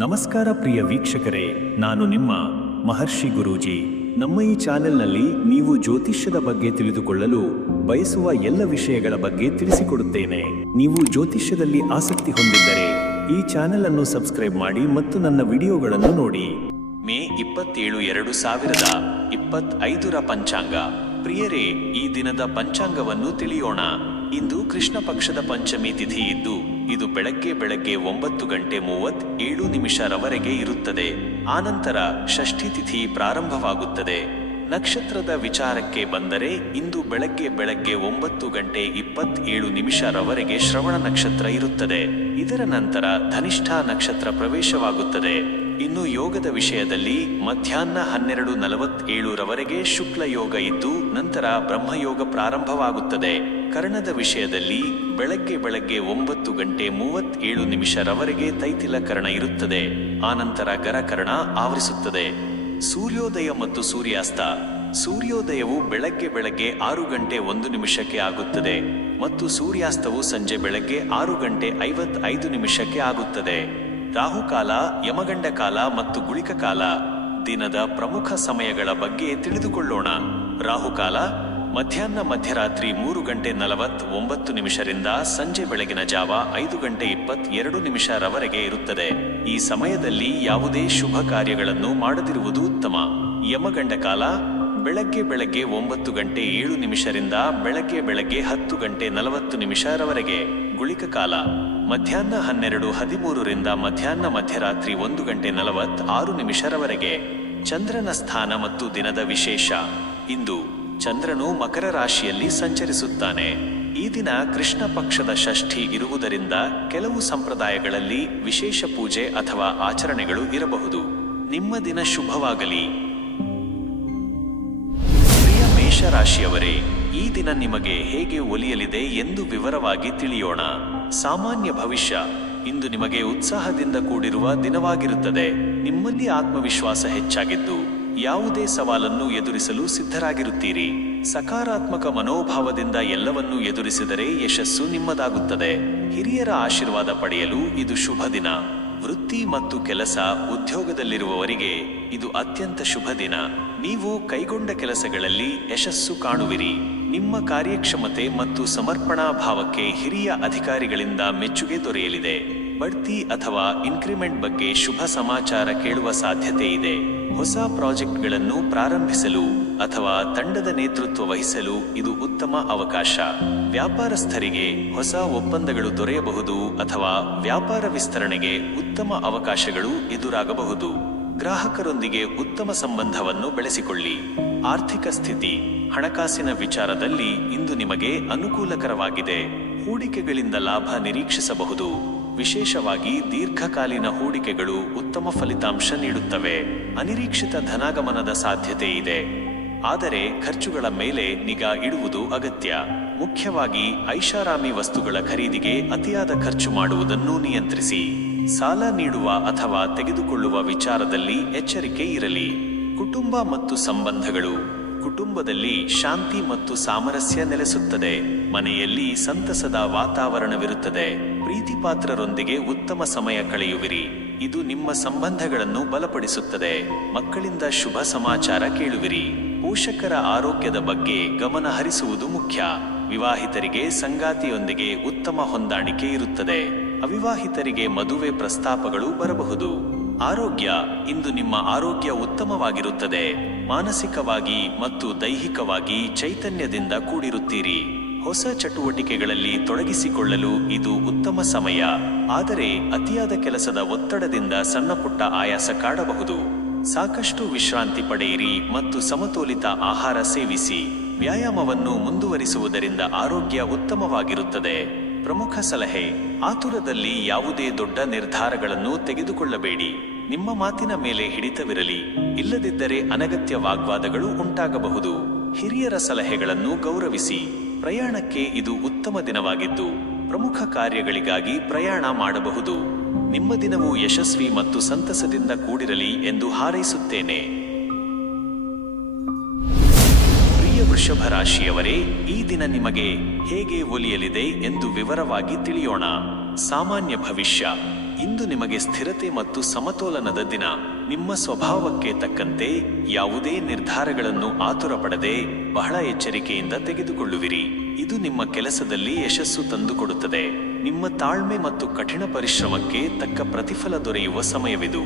ನಮಸ್ಕಾರ ಪ್ರಿಯ ವೀಕ್ಷಕರೇ, ನಾನು ನಿಮ್ಮ ಮಹರ್ಷಿ ಗುರೂಜಿ. ನಮ್ಮ ಈ ಚಾನೆಲ್ನಲ್ಲಿ ನೀವು ಜ್ಯೋತಿಷ್ಯದ ಬಗ್ಗೆ ತಿಳಿದುಕೊಳ್ಳಲು ಬಯಸುವ ಎಲ್ಲ ವಿಷಯಗಳ ಬಗ್ಗೆ ತಿಳಿಸಿಕೊಡುತ್ತೇನೆ. ನೀವು ಜ್ಯೋತಿಷ್ಯದಲ್ಲಿ ಆಸಕ್ತಿ ಹೊಂದಿದ್ದರೆ ಈ ಚಾನೆಲ್ ಅನ್ನು ಸಬ್ಸ್ಕ್ರೈಬ್ ಮಾಡಿ ಮತ್ತು ನನ್ನ ವಿಡಿಯೋಗಳನ್ನು ನೋಡಿ. ಮೇ 27, 2025 ಪಂಚಾಂಗ. ಪ್ರಿಯರೇ, ಈ ದಿನದ ಪಂಚಾಂಗವನ್ನು ತಿಳಿಯೋಣ. ಇಂದು ಕೃಷ್ಣ ಪಕ್ಷದ ಪಂಚಮಿ ತಿಥಿ ಇದ್ದು ಇದು ಬೆಳಗ್ಗೆ 9:37 ಇರುತ್ತದೆ. ಆನಂತರ ಷಷ್ಠಿ ತಿಥಿ ಪ್ರಾರಂಭವಾಗುತ್ತದೆ. ನಕ್ಷತ್ರದ ವಿಚಾರಕ್ಕೆ ಬಂದರೆ ಇಂದು ಬೆಳಗ್ಗೆ 9:27 ಶ್ರವಣ ನಕ್ಷತ್ರ ಇರುತ್ತದೆ. ಇದರ ನಂತರ ಧನಿಷ್ಠ ನಕ್ಷತ್ರ ಪ್ರವೇಶವಾಗುತ್ತದೆ. ಇನ್ನು ಯೋಗದ ವಿಷಯದಲ್ಲಿ ಮಧ್ಯಾಹ್ನ 12:47 ಶುಕ್ಲ ಯೋಗ ಇದ್ದು ನಂತರ ಬ್ರಹ್ಮಯೋಗ ಪ್ರಾರಂಭವಾಗುತ್ತದೆ. ಕರ್ಣದ ವಿಷಯದಲ್ಲಿ ಬೆಳಗ್ಗೆ 9:37 ತೈತಿಲ ಕರ್ಣ ಇರುತ್ತದೆ. ಆನಂತರ ಗರಕರ್ಣ ಆವರಿಸುತ್ತದೆ. ಸೂರ್ಯೋದಯ ಮತ್ತು ಸೂರ್ಯಾಸ್ತ. ಸೂರ್ಯೋದಯವು ಬೆಳಗ್ಗೆ 6:01 ಆಗುತ್ತದೆ ಮತ್ತು ಸೂರ್ಯಾಸ್ತವು ಸಂಜೆ 6:55 ಆಗುತ್ತದೆ. ರಾಹುಕಾಲ, ಯಮಗಂಡ ಕಾಲ ಮತ್ತು ಗುಳಿಕ ಕಾಲ. ದಿನದ ಪ್ರಮುಖ ಸಮಯಗಳ ಬಗ್ಗೆ ತಿಳಿದುಕೊಳ್ಳೋಣ. ರಾಹುಕಾಲ ಮಧ್ಯಾಹ್ನ ಮಧ್ಯರಾತ್ರಿ 3:49 ಸಂಜೆ ಬೆಳಗಿನ ಜಾವ 5:22 ಇರುತ್ತದೆ. ಈ ಸಮಯದಲ್ಲಿ ಯಾವುದೇ ಶುಭ ಕಾರ್ಯಗಳನ್ನು ಮಾಡದಿರುವುದು ಉತ್ತಮ. ಯಮಗಂಡ ಕಾಲ ಬೆಳಗ್ಗೆ 9:07 ಬೆಳಗ್ಗೆ 10:40 ಗುಳಿಕ ಕಾಲ ಮಧ್ಯಾಹ್ನ 12:13 ಮಧ್ಯಾಹ್ನ ಮಧ್ಯರಾತ್ರಿ 1:46 ಚಂದ್ರನ ಸ್ಥಾನ ಮತ್ತು ದಿನದ ವಿಶೇಷ. ಇಂದು ಚಂದ್ರನು ಮಕರ ರಾಶಿಯಲ್ಲಿ ಸಂಚರಿಸುತ್ತಾನೆ. ಈ ದಿನ ಕೃಷ್ಣ ಪಕ್ಷದ ಷಷ್ಠಿ ಇರುವುದರಿಂದ ಕೆಲವು ಸಂಪ್ರದಾಯಗಳಲ್ಲಿ ವಿಶೇಷ ಪೂಜೆ ಅಥವಾ ಆಚರಣೆಗಳು ಇರಬಹುದು. ನಿಮ್ಮ ದಿನ ಶುಭವಾಗಲಿ. ಪ್ರಿಯ ಮೇಷರಾಶಿಯವರೇ, ಈ ದಿನ ನಿಮಗೆ ಹೇಗೆ ಒಲಿಯಲಿದೆ ಎಂದು ವಿವರವಾಗಿ ತಿಳಿಯೋಣ. ಸಾಮಾನ್ಯ ಭವಿಷ್ಯ. ಇಂದು ನಿಮಗೆ ಉತ್ಸಾಹದಿಂದ ಕೂಡಿರುವ ದಿನವಾಗಿರುತ್ತದೆ. ನಿಮ್ಮಲ್ಲಿ ಆತ್ಮವಿಶ್ವಾಸ ಹೆಚ್ಚಾಗಿದ್ದು ಯಾವುದೇ ಸವಾಲನ್ನು ಎದುರಿಸಲು ಸಿದ್ಧರಾಗಿರುತ್ತೀರಿ. ಸಕಾರಾತ್ಮಕ ಮನೋಭಾವದಿಂದ ಎಲ್ಲವನ್ನೂ ಎದುರಿಸಿದರೆ ಯಶಸ್ಸು ನಿಮ್ಮದಾಗುತ್ತದೆ. ಹಿರಿಯರ ಆಶೀರ್ವಾದ ಪಡೆಯಲು ಇದು ಶುಭ ದಿನ. ವೃತ್ತಿ ಮತ್ತು ಕೆಲಸ, ಉದ್ಯೋಗದಲ್ಲಿರುವವರಿಗೆ ಇದು ಅತ್ಯಂತ ಶುಭ ದಿನ. ನೀವು ಕೈಗೊಂಡ ಕೆಲಸಗಳಲ್ಲಿ ಯಶಸ್ಸು ಕಾಣುವಿರಿ. ನಿಮ್ಮ ಕಾರ್ಯಕ್ಷಮತೆ ಮತ್ತು ಸಮರ್ಪಣಾ ಭಾವಕ್ಕೆ ಹಿರಿಯ ಅಧಿಕಾರಿಗಳಿಂದ ಮೆಚ್ಚುಗೆ ದೊರೆಯಲಿದೆ. ಬಡ್ತಿ ಅಥವಾ ಇನ್ಕ್ರಿಮೆಂಟ್ ಬಗ್ಗೆ ಶುಭ ಸಮಾಚಾರ ಕೇಳುವ ಸಾಧ್ಯತೆ ಇದೆ. ಹೊಸ ಪ್ರಾಜೆಕ್ಟ್ಗಳನ್ನು ಪ್ರಾರಂಭಿಸಲು ಅಥವಾ ತಂಡದ ನೇತೃತ್ವ ವಹಿಸಲು ಇದು ಉತ್ತಮ ಅವಕಾಶ. ವ್ಯಾಪಾರಸ್ಥರಿಗೆ ಹೊಸ ಒಪ್ಪಂದಗಳು ದೊರೆಯಬಹುದು ಅಥವಾ ವ್ಯಾಪಾರ ವಿಸ್ತರಣೆಗೆ ಉತ್ತಮ ಅವಕಾಶಗಳು ಎದುರಾಗಬಹುದು. ಗ್ರಾಹಕರೊಂದಿಗೆ ಉತ್ತಮ ಸಂಬಂಧವನ್ನು ಬೆಳೆಸಿಕೊಳ್ಳಿ. ಆರ್ಥಿಕ ಸ್ಥಿತಿ. ಹಣಕಾಸಿನ ವಿಚಾರದಲ್ಲಿ ಇಂದು ನಿಮಗೆ ಅನುಕೂಲಕರವಾಗಿದೆ. ಹೂಡಿಕೆಗಳಿಂದ ಲಾಭ ನಿರೀಕ್ಷಿಸಬಹುದು. ವಿಶೇಷವಾಗಿ ದೀರ್ಘಕಾಲೀನ ಹೂಡಿಕೆಗಳು ಉತ್ತಮ ಫಲಿತಾಂಶ ನೀಡುತ್ತವೆ. ಅನಿರೀಕ್ಷಿತ ಧನಾಗಮನದ ಸಾಧ್ಯತೆ ಇದೆ, ಆದರೆ ಖರ್ಚುಗಳ ಮೇಲೆ ನಿಗಾ ಇಡುವುದು ಅಗತ್ಯ. ಮುಖ್ಯವಾಗಿ ಐಷಾರಾಮಿ ವಸ್ತುಗಳ ಖರೀದಿಗೆ ಅತಿಯಾದ ಖರ್ಚು ಮಾಡುವುದನ್ನು ನಿಯಂತ್ರಿಸಿ. ಸಾಲ ನೀಡುವ ಅಥವಾ ತೆಗೆದುಕೊಳ್ಳುವ ವಿಚಾರದಲ್ಲಿ ಎಚ್ಚರಿಕೆ ಇರಲಿ. ಕುಟುಂಬ ಮತ್ತು ಸಂಬಂಧಗಳು. ಕುಟುಂಬದಲ್ಲಿ ಶಾಂತಿ ಮತ್ತು ಸಾಮರಸ್ಯ ನೆಲೆಸುತ್ತದೆ. ಮನೆಯಲ್ಲಿ ಸಂತಸದ ವಾತಾವರಣವಿರುತ್ತದೆ. ಪ್ರೀತಿಪಾತ್ರರೊಂದಿಗೆ ಉತ್ತಮ ಸಮಯ ಕಳೆಯುವಿರಿ. ಇದು ನಿಮ್ಮ ಸಂಬಂಧಗಳನ್ನು ಬಲಪಡಿಸುತ್ತದೆ. ಮಕ್ಕಳಿಂದ ಶುಭ ಸಮಾಚಾರ ಕೇಳುವಿರಿ. ಪೋಷಕರ ಆರೋಗ್ಯದ ಬಗ್ಗೆ ಗಮನ ಹರಿಸುವುದು ಮುಖ್ಯ. ವಿವಾಹಿತರಿಗೆ ಸಂಗಾತಿಯೊಂದಿಗೆ ಉತ್ತಮ ಹೊಂದಾಣಿಕೆ ಇರುತ್ತದೆ. ಅವಿವಾಹಿತರಿಗೆ ಮದುವೆ ಪ್ರಸ್ತಾಪಗಳು ಬರಬಹುದು. ಆರೋಗ್ಯ. ಇಂದು ನಿಮ್ಮ ಆರೋಗ್ಯ ಉತ್ತಮವಾಗಿರುತ್ತದೆ. ಮಾನಸಿಕವಾಗಿ ಮತ್ತು ದೈಹಿಕವಾಗಿ ಚೈತನ್ಯದಿಂದ ಕೂಡಿರುತ್ತೀರಿ. ಹೊಸ ಚಟುವಟಿಕೆಗಳಲ್ಲಿ ತೊಡಗಿಸಿಕೊಳ್ಳಲು ಇದು ಉತ್ತಮ ಸಮಯ. ಆದರೆ ಅತಿಯಾದ ಕೆಲಸದ ಒತ್ತಡದಿಂದ ಸಣ್ಣಪುಟ್ಟ ಆಯಾಸ ಕಾಡಬಹುದು. ಸಾಕಷ್ಟು ವಿಶ್ರಾಂತಿ ಪಡೆಯಿರಿ ಮತ್ತು ಸಮತೋಲಿತ ಆಹಾರ ಸೇವಿಸಿ. ವ್ಯಾಯಾಮವನ್ನು ಮುಂದುವರಿಸುವುದರಿಂದ ಆರೋಗ್ಯ ಉತ್ತಮವಾಗಿರುತ್ತದೆ. ಪ್ರಮುಖ ಸಲಹೆ: ಆತುರದಲ್ಲಿ ಯಾವುದೇ ದೊಡ್ಡ ನಿರ್ಧಾರಗಳನ್ನು ತೆಗೆದುಕೊಳ್ಳಬೇಡಿ. ನಿಮ್ಮ ಮಾತಿನ ಮೇಲೆ ಹಿಡಿತವಿರಲಿ, ಇಲ್ಲದಿದ್ದರೆ ಅನಗತ್ಯ ವಾಗ್ವಾದಗಳು ಉಂಟಾಗಬಹುದು. ಹಿರಿಯರ ಸಲಹೆಗಳನ್ನು ಗೌರವಿಸಿ. ಪ್ರಯಾಣಕ್ಕೆ ಇದು ಉತ್ತಮ ದಿನವಾಗಿದ್ದು ಪ್ರಮುಖ ಕಾರ್ಯಗಳಿಗಾಗಿ ಪ್ರಯಾಣ ಮಾಡಬಹುದು. ನಿಮ್ಮ ದಿನವು ಯಶಸ್ವಿ ಮತ್ತು ಸಂತಸದಿಂದ ಕೂಡಿರಲಿ ಎಂದು ಹಾರೈಸುತ್ತೇನೆ. ಪ್ರಿಯ ವೃಷಭ ರಾಶಿಯವರೇ, ಈ ದಿನ ನಿಮಗೆ ಹೇಗೆ ಒಲಿಯಲಿದೆ ಎಂದು ವಿವರವಾಗಿ ತಿಳಿಯೋಣ. ಸಾಮಾನ್ಯ ಭವಿಷ್ಯ. ಇಂದು ನಿಮಗೆ ಸ್ಥಿರತೆ ಮತ್ತು ಸಮತೋಲನದ ದಿನ. ನಿಮ್ಮ ಸ್ವಭಾವಕ್ಕೆ ತಕ್ಕಂತೆ ಯಾವುದೇ ನಿರ್ಧಾರಗಳನ್ನು ಆತುರ ಪಡದೆ ಬಹಳ ಎಚ್ಚರಿಕೆಯಿಂದ ತೆಗೆದುಕೊಳ್ಳುವಿರಿ. ಇದು ನಿಮ್ಮ ಕೆಲಸದಲ್ಲಿ ಯಶಸ್ಸು ತಂದುಕೊಡುತ್ತದೆ. ನಿಮ್ಮ ತಾಳ್ಮೆ ಮತ್ತು ಕಠಿಣ ಪರಿಶ್ರಮಕ್ಕೆ ತಕ್ಕ ಪ್ರತಿಫಲ ದೊರೆಯುವ ಸಮಯವಿದು.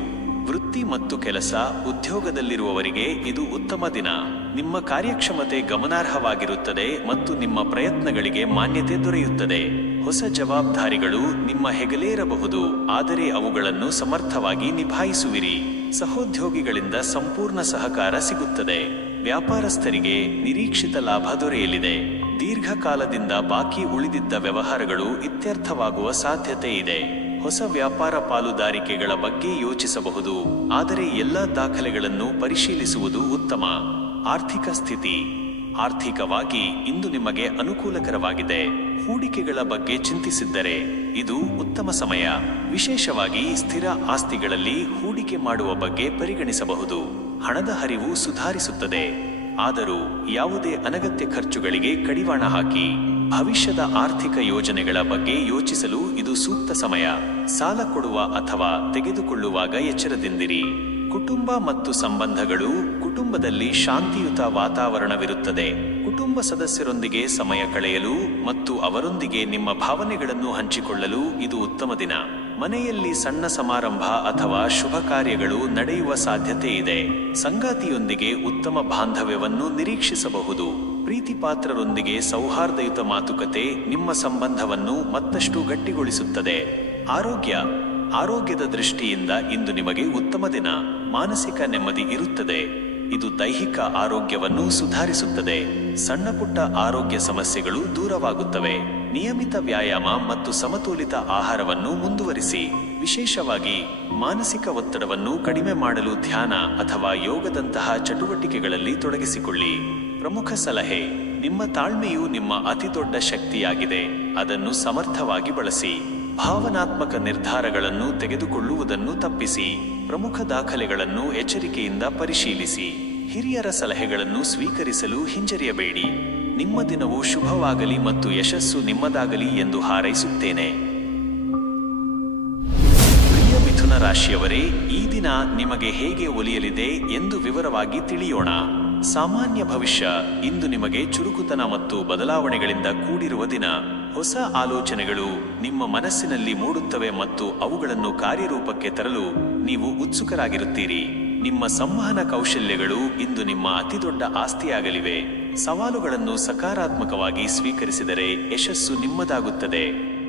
ವೃತ್ತಿ ಮತ್ತು ಕೆಲಸ, ಉದ್ಯೋಗದಲ್ಲಿರುವವರಿಗೆ ಇದು ಉತ್ತಮ ದಿನ. ನಿಮ್ಮ ಕಾರ್ಯಕ್ಷಮತೆ ಗಮನಾರ್ಹವಾಗಿರುತ್ತದೆ ಮತ್ತು ನಿಮ್ಮ ಪ್ರಯತ್ನಗಳಿಗೆ ಮಾನ್ಯತೆ ದೊರೆಯುತ್ತದೆ. ಹೊಸ ಜವಾಬ್ದಾರಿಗಳು ನಿಮ್ಮ ಹೆಗಲೇರಬಹುದು, ಆದರೆ ಅವುಗಳನ್ನು ಸಮರ್ಥವಾಗಿ ನಿಭಾಯಿಸುವಿರಿ. ಸಹೋದ್ಯೋಗಿಗಳಿಂದ ಸಂಪೂರ್ಣ ಸಹಕಾರ ಸಿಗುತ್ತದೆ. ವ್ಯಾಪಾರಸ್ಥರಿಗೆ ನಿರೀಕ್ಷಿತ ಲಾಭ ದೊರೆಯಲಿದೆ. ದೀರ್ಘಕಾಲದಿಂದ ಬಾಕಿ ಉಳಿದಿದ್ದ ವ್ಯವಹಾರಗಳು ಇತ್ಯರ್ಥವಾಗುವ ಸಾಧ್ಯತೆ ಇದೆ. ಹೊಸ ವ್ಯಾಪಾರ ಪಾಲುದಾರಿಕೆಗಳ ಬಗ್ಗೆ ಯೋಚಿಸಬಹುದು, ಆದರೆ ಎಲ್ಲ ದಾಖಲೆಗಳನ್ನು ಪರಿಶೀಲಿಸುವುದು ಉತ್ತಮ. ಆರ್ಥಿಕ ಸ್ಥಿತಿ. ಆರ್ಥಿಕವಾಗಿ ಇಂದು ನಿಮಗೆ ಅನುಕೂಲಕರವಾಗಿದೆ. ಹೂಡಿಕೆಗಳ ಬಗ್ಗೆ ಚಿಂತಿಸಿದ್ದರೆ ಇದು ಉತ್ತಮ ಸಮಯ. ವಿಶೇಷವಾಗಿ ಸ್ಥಿರ ಆಸ್ತಿಗಳಲ್ಲಿ ಹೂಡಿಕೆ ಮಾಡುವ ಬಗ್ಗೆ ಪರಿಗಣಿಸಬಹುದು. ಹಣದ ಹರಿವು ಸುಧಾರಿಸುತ್ತದೆ, ಆದರೂ ಯಾವುದೇ ಅನಗತ್ಯ ಖರ್ಚುಗಳಿಗೆ ಕಡಿವಾಣ ಹಾಕಿ. ಭವಿಷ್ಯದ ಆರ್ಥಿಕ ಯೋಜನೆಗಳ ಬಗ್ಗೆ ಯೋಚಿಸಲು ಇದು ಸೂಕ್ತ ಸಮಯ. ಸಾಲ ಕೊಡುವ ಅಥವಾ ತೆಗೆದುಕೊಳ್ಳುವಾಗ ಎಚ್ಚರದಿಂದಿರಿ. ಕುಟುಂಬ ಮತ್ತು ಸಂಬಂಧಗಳು. ಕುಟುಂಬದಲ್ಲಿ ಶಾಂತಿಯುತ ವಾತಾವರಣವಿರುತ್ತದೆ. ಕುಟುಂಬ ಸದಸ್ಯರೊಂದಿಗೆ ಸಮಯ ಕಳೆಯಲು ಮತ್ತು ಅವರೊಂದಿಗೆ ನಿಮ್ಮ ಭಾವನೆಗಳನ್ನು ಹಂಚಿಕೊಳ್ಳಲು ಇದು ಉತ್ತಮ ದಿನ. ಮನೆಯಲ್ಲಿ ಸಣ್ಣ ಸಮಾರಂಭ ಅಥವಾ ಶುಭ ಕಾರ್ಯಗಳು ನಡೆಯುವ ಸಾಧ್ಯತೆ ಇದೆ. ಸಂಗಾತಿಯೊಂದಿಗೆ ಉತ್ತಮ ಬಾಂಧವ್ಯವನ್ನು ನಿರೀಕ್ಷಿಸಬಹುದು. ಪ್ರೀತಿಪಾತ್ರರೊಂದಿಗೆ ಸೌಹಾರ್ದಯುತ ಮಾತುಕತೆ ನಿಮ್ಮ ಸಂಬಂಧವನ್ನು ಮತ್ತಷ್ಟು ಗಟ್ಟಿಗೊಳಿಸುತ್ತದೆ. ಆರೋಗ್ಯ. ಆರೋಗ್ಯದ ದೃಷ್ಟಿಯಿಂದ ಇಂದು ನಿಮಗೆ ಉತ್ತಮ ದಿನ. ಮಾನಸಿಕ ನೆಮ್ಮದಿ ಇರುತ್ತದೆ. ಇದು ದೈಹಿಕ ಆರೋಗ್ಯವನ್ನು ಸುಧಾರಿಸುತ್ತದೆ. ಸಣ್ಣ ಪುಟ್ಟ ಆರೋಗ್ಯ ಸಮಸ್ಯೆಗಳು ದೂರವಾಗುತ್ತವೆ. ನಿಯಮಿತ ವ್ಯಾಯಾಮ ಮತ್ತು ಸಮತೋಲಿತ ಆಹಾರವನ್ನು ಮುಂದುವರಿಸಿ. ವಿಶೇಷವಾಗಿ ಮಾನಸಿಕ ಒತ್ತಡವನ್ನು ಕಡಿಮೆ ಮಾಡಲು ಧ್ಯಾನ ಅಥವಾ ಯೋಗದಂತಹ ಚಟುವಟಿಕೆಗಳಲ್ಲಿ ತೊಡಗಿಸಿಕೊಳ್ಳಿ. ಪ್ರಮುಖ ಸಲಹೆ: ನಿಮ್ಮ ತಾಳ್ಮೆಯು ನಿಮ್ಮ ಅತಿದೊಡ್ಡ ಶಕ್ತಿಯಾಗಿದೆ. ಅದನ್ನು ಸಮರ್ಥವಾಗಿ ಬಳಸಿ. ಭಾವನಾತ್ಮಕ ನಿರ್ಧಾರಗಳನ್ನು ತೆಗೆದುಕೊಳ್ಳುವುದನ್ನು ತಪ್ಪಿಸಿ. ಪ್ರಮುಖ ದಾಖಲೆಗಳನ್ನು ಎಚ್ಚರಿಕೆಯಿಂದ ಪರಿಶೀಲಿಸಿ. ಹಿರಿಯರ ಸಲಹೆಗಳನ್ನು ಸ್ವೀಕರಿಸಲು ಹಿಂಜರಿಯಬೇಡಿ. ನಿಮ್ಮ ದಿನವು ಶುಭವಾಗಲಿ ಮತ್ತು ಯಶಸ್ಸು ನಿಮ್ಮದಾಗಲಿ ಎಂದು ಹಾರೈಸುತ್ತೇನೆ. ಪ್ರಿಯ ಮಿಥುನ ರಾಶಿಯವರೇ, ಈ ದಿನ ನಿಮಗೆ ಹೇಗೆ ಒಲಿಯಲಿದೆ ಎಂದು ವಿವರವಾಗಿ ತಿಳಿಯೋಣ. ಸಾಮಾನ್ಯ ಭವಿಷ್ಯ. ಇಂದು ನಿಮಗೆ ಚುರುಕುತನ ಮತ್ತು ಬದಲಾವಣೆಗಳಿಂದ ಕೂಡಿರುವ ದಿನ. ಹೊಸ ಆಲೋಚನೆಗಳು ನಿಮ್ಮ ಮನಸ್ಸಿನಲ್ಲಿ ಮೂಡುತ್ತವೆ ಮತ್ತು ಅವುಗಳನ್ನು ಕಾರ್ಯರೂಪಕ್ಕೆ ತರಲು ನೀವು ಉತ್ಸುಕರಾಗಿರುತ್ತೀರಿ. ನಿಮ್ಮ ಸಂವಹನ ಕೌಶಲ್ಯಗಳು ಇಂದು ನಿಮ್ಮ ಅತಿದೊಡ್ಡ ಆಸ್ತಿಯಾಗಲಿವೆ. ಸವಾಲುಗಳನ್ನು ಸಕಾರಾತ್ಮಕವಾಗಿ ಸ್ವೀಕರಿಸಿದರೆ ಯಶಸ್ಸು ನಿಮ್ಮದಾಗುತ್ತದೆ.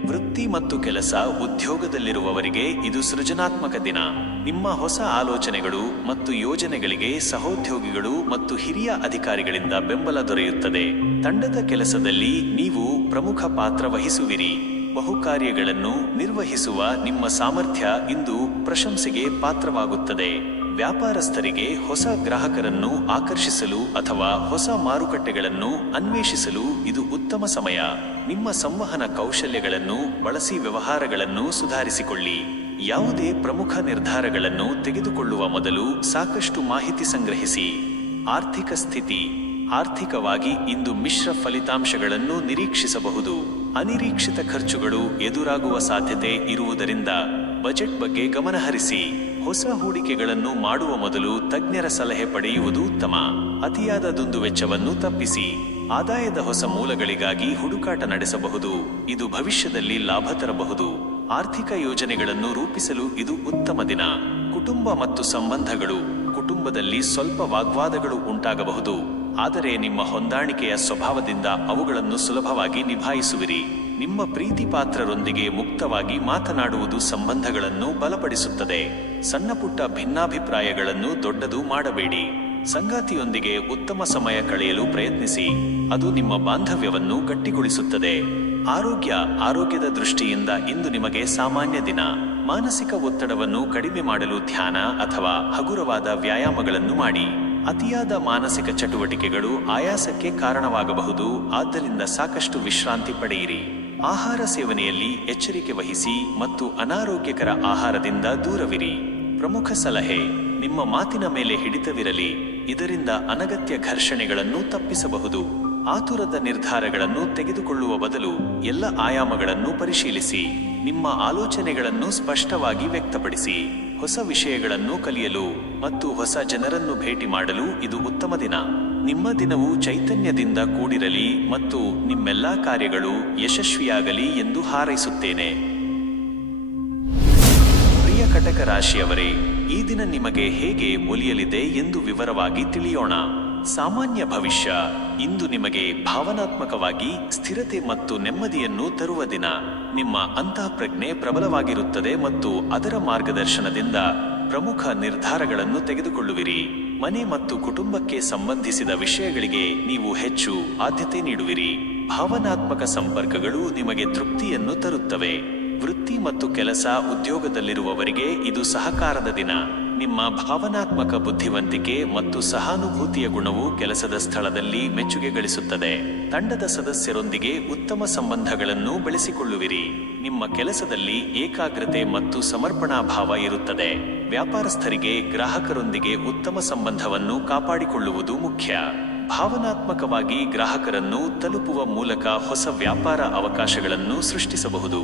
ವೃತ್ತಿ ಮತ್ತು ಕೆಲಸ, ಉದ್ಯೋಗದಲ್ಲಿರುವವರಿಗೆ ಇದು ಸೃಜನಾತ್ಮಕ ದಿನ. ನಿಮ್ಮ ಹೊಸ ಆಲೋಚನೆಗಳು ಮತ್ತು ಯೋಜನೆಗಳಿಗೆ ಸಹೋದ್ಯೋಗಿಗಳು ಮತ್ತು ಹಿರಿಯ ಅಧಿಕಾರಿಗಳಿಂದ ಬೆಂಬಲ ದೊರೆಯುತ್ತದೆ. ತಂಡದ ಕೆಲಸದಲ್ಲಿ ನೀವು ಪ್ರಮುಖ ಪಾತ್ರ ವಹಿಸುವಿರಿ. ಬಹುಕಾರ್ಯಗಳನ್ನು ನಿರ್ವಹಿಸುವ ನಿಮ್ಮ ಸಾಮರ್ಥ್ಯ ಇಂದು ಪ್ರಶಂಸೆಗೆ ಪಾತ್ರವಾಗುತ್ತದೆ. ವ್ಯಾಪಾರಸ್ಥರಿಗೆ ಹೊಸ ಗ್ರಾಹಕರನ್ನು ಆಕರ್ಷಿಸಲು ಅಥವಾ ಹೊಸ ಮಾರುಕಟ್ಟೆಗಳನ್ನು ಅನ್ವೇಷಿಸಲು ಇದು ಉತ್ತಮ ಸಮಯ. ನಿಮ್ಮ ಸಂವಹನ ಕೌಶಲ್ಯಗಳನ್ನು ಬಳಸಿ ವ್ಯವಹಾರಗಳನ್ನು ಸುಧಾರಿಸಿಕೊಳ್ಳಿ. ಯಾವುದೇ ಪ್ರಮುಖ ನಿರ್ಧಾರಗಳನ್ನು ತೆಗೆದುಕೊಳ್ಳುವ ಮೊದಲು ಸಾಕಷ್ಟು ಮಾಹಿತಿ ಸಂಗ್ರಹಿಸಿ. ಆರ್ಥಿಕ ಸ್ಥಿತಿ. ಆರ್ಥಿಕವಾಗಿ ಇಂದು ಮಿಶ್ರ ಫಲಿತಾಂಶಗಳನ್ನು ನಿರೀಕ್ಷಿಸಬಹುದು. ಅನಿರೀಕ್ಷಿತ ಖರ್ಚುಗಳು ಎದುರಾಗುವ ಸಾಧ್ಯತೆ ಇರುವುದರಿಂದ ಬಜೆಟ್ ಬಗ್ಗೆ ಗಮನಹರಿಸಿ. ಹೊಸ ಹೂಡಿಕೆಗಳನ್ನು ಮಾಡುವ ಮೊದಲು ತಜ್ಞರ ಸಲಹೆ ಪಡೆಯುವುದು ಉತ್ತಮ. ಅತಿಯಾದ ದುಂದುವೆಚ್ಚವನ್ನು ತಪ್ಪಿಸಿ. ಆದಾಯದ ಹೊಸ ಮೂಲಗಳಿಗಾಗಿ ಹುಡುಕಾಟ ನಡೆಸಬಹುದು. ಇದು ಭವಿಷ್ಯದಲ್ಲಿ ಲಾಭ ತರಬಹುದು. ಆರ್ಥಿಕ ಯೋಜನೆಗಳನ್ನು ರೂಪಿಸಲು ಇದು ಉತ್ತಮ ದಿನ. ಕುಟುಂಬ ಮತ್ತು ಸಂಬಂಧಗಳು. ಕುಟುಂಬದಲ್ಲಿ ಸ್ವಲ್ಪ ವಾಗ್ವಾದಗಳು ಉಂಟಾಗಬಹುದು, ಆದರೆ ನಿಮ್ಮ ಹೊಂದಾಣಿಕೆಯ ಸ್ವಭಾವದಿಂದ ಅವುಗಳನ್ನು ಸುಲಭವಾಗಿ ನಿಭಾಯಿಸುವಿರಿ. ನಿಮ್ಮ ಪ್ರೀತಿ ಪಾತ್ರರೊಂದಿಗೆ ಮುಕ್ತವಾಗಿ ಮಾತನಾಡುವುದು ಸಂಬಂಧಗಳನ್ನು ಬಲಪಡಿಸುತ್ತದೆ. ಸಣ್ಣ ಪುಟ್ಟ ಭಿನ್ನಾಭಿಪ್ರಾಯಗಳನ್ನು ದೊಡ್ಡದು ಮಾಡಬೇಡಿ. ಸಂಗಾತಿಯೊಂದಿಗೆ ಉತ್ತಮ ಸಮಯ ಕಳೆಯಲು ಪ್ರಯತ್ನಿಸಿ. ಅದು ನಿಮ್ಮ ಬಾಂಧವ್ಯವನ್ನು ಗಟ್ಟಿಗೊಳಿಸುತ್ತದೆ. ಆರೋಗ್ಯದ ದೃಷ್ಟಿಯಿಂದ ಇಂದು ನಿಮಗೆ ಸಾಮಾನ್ಯ ದಿನ. ಮಾನಸಿಕ ಒತ್ತಡವನ್ನು ಕಡಿಮೆ ಮಾಡಲು ಧ್ಯಾನ ಅಥವಾ ಹಗುರವಾದ ವ್ಯಾಯಾಮಗಳನ್ನು ಮಾಡಿ. ಅತಿಯಾದ ಮಾನಸಿಕ ಚಟುವಟಿಕೆಗಳು ಆಯಾಸಕ್ಕೆ ಕಾರಣವಾಗಬಹುದು, ಆದ್ದರಿಂದ ಸಾಕಷ್ಟು ವಿಶ್ರಾಂತಿ ಪಡೆಯಿರಿ. ಆಹಾರ ಸೇವನೆಯಲ್ಲಿ ಎಚ್ಚರಿಕೆ ವಹಿಸಿ ಮತ್ತು ಅನಾರೋಗ್ಯಕರ ಆಹಾರದಿಂದ ದೂರವಿರಿ. ಪ್ರಮುಖ ಸಲಹೆ: ನಿಮ್ಮ ಮಾತಿನ ಮೇಲೆ ಹಿಡಿತವಿರಲಿ. ಇದರಿಂದ ಅನಗತ್ಯ ಘರ್ಷಣೆಗಳನ್ನು ತಪ್ಪಿಸಬಹುದು. ಆತುರದ ನಿರ್ಧಾರಗಳನ್ನು ತೆಗೆದುಕೊಳ್ಳುವ ಬದಲು ಎಲ್ಲ ಆಯಾಮಗಳನ್ನು ಪರಿಶೀಲಿಸಿ. ನಿಮ್ಮ ಆಲೋಚನೆಗಳನ್ನು ಸ್ಪಷ್ಟವಾಗಿ ವ್ಯಕ್ತಪಡಿಸಿ. ಹೊಸ ವಿಷಯಗಳನ್ನು ಕಲಿಯಲು ಮತ್ತು ಹೊಸ ಜನರನ್ನು ಭೇಟಿ ಮಾಡಲು ಇದು ಉತ್ತಮ ದಿನ. ನಿಮ್ಮ ದಿನವು ಚೈತನ್ಯದಿಂದ ಕೂಡಿರಲಿ ಮತ್ತು ನಿಮ್ಮೆಲ್ಲಾ ಕಾರ್ಯಗಳು ಯಶಸ್ವಿಯಾಗಲಿ ಎಂದು ಹಾರೈಸುತ್ತೇನೆ. ಪ್ರಿಯ ಕಟಕ ರಾಶಿಯವರೇ, ಈ ದಿನ ನಿಮಗೆ ಹೇಗೆ ಒಲಿಯಲಿದೆ ಎಂದು ವಿವರವಾಗಿ ತಿಳಿಯೋಣ. ಸಾಮಾನ್ಯ ಭವಿಷ್ಯ. ಇಂದು ನಿಮಗೆ ಭಾವನಾತ್ಮಕವಾಗಿ ಸ್ಥಿರತೆ ಮತ್ತು ನೆಮ್ಮದಿಯನ್ನು ತರುವ ದಿನ. ನಿಮ್ಮ ಅಂತಃಪ್ರಜ್ಞೆ ಪ್ರಬಲವಾಗಿರುತ್ತದೆ ಮತ್ತು ಅದರ ಮಾರ್ಗದರ್ಶನದಿಂದ ಪ್ರಮುಖ ನಿರ್ಧಾರಗಳನ್ನು ತೆಗೆದುಕೊಳ್ಳುವಿರಿ. ಮನೆ ಮತ್ತು ಕುಟುಂಬಕ್ಕೆ ಸಂಬಂಧಿಸಿದ ವಿಷಯಗಳಿಗೆ ನೀವು ಹೆಚ್ಚು ಆದ್ಯತೆ ನೀಡುವಿರಿ. ಭಾವನಾತ್ಮಕ ಸಂಪರ್ಕಗಳು ನಿಮಗೆ ತೃಪ್ತಿಯನ್ನು ತರುತ್ತವೆ. ವೃತ್ತಿ ಮತ್ತು ಕೆಲಸ ಉದ್ಯೋಗದಲ್ಲಿರುವವರಿಗೆ ಇದು ಸಹಕಾರದ ದಿನ. ನಿಮ್ಮ ಭಾವನಾತ್ಮಕ ಬುದ್ಧಿವಂತಿಕೆ ಮತ್ತು ಸಹಾನುಭೂತಿಯ ಗುಣವು ಕೆಲಸದ ಸ್ಥಳದಲ್ಲಿ ಮೆಚ್ಚುಗೆ ಗಳಿಸುತ್ತದೆ. ತಂಡದ ಸದಸ್ಯರೊಂದಿಗೆ ಉತ್ತಮ ಸಂಬಂಧಗಳನ್ನು ಬೆಳೆಸಿಕೊಳ್ಳುವಿರಿ. ನಿಮ್ಮ ಕೆಲಸದಲ್ಲಿ ಏಕಾಗ್ರತೆ ಮತ್ತು ಸಮರ್ಪಣಾ ಭಾವ ಇರುತ್ತದೆ. ವ್ಯಾಪಾರಸ್ಥರಿಗೆ ಗ್ರಾಹಕರೊಂದಿಗೆ ಉತ್ತಮ ಸಂಬಂಧವನ್ನು ಕಾಪಾಡಿಕೊಳ್ಳುವುದು ಮುಖ್ಯ. ಭಾವನಾತ್ಮಕವಾಗಿ ಗ್ರಾಹಕರನ್ನು ತಲುಪುವ ಮೂಲಕ ಹೊಸ ವ್ಯಾಪಾರ ಅವಕಾಶಗಳನ್ನು ಸೃಷ್ಟಿಸಬಹುದು.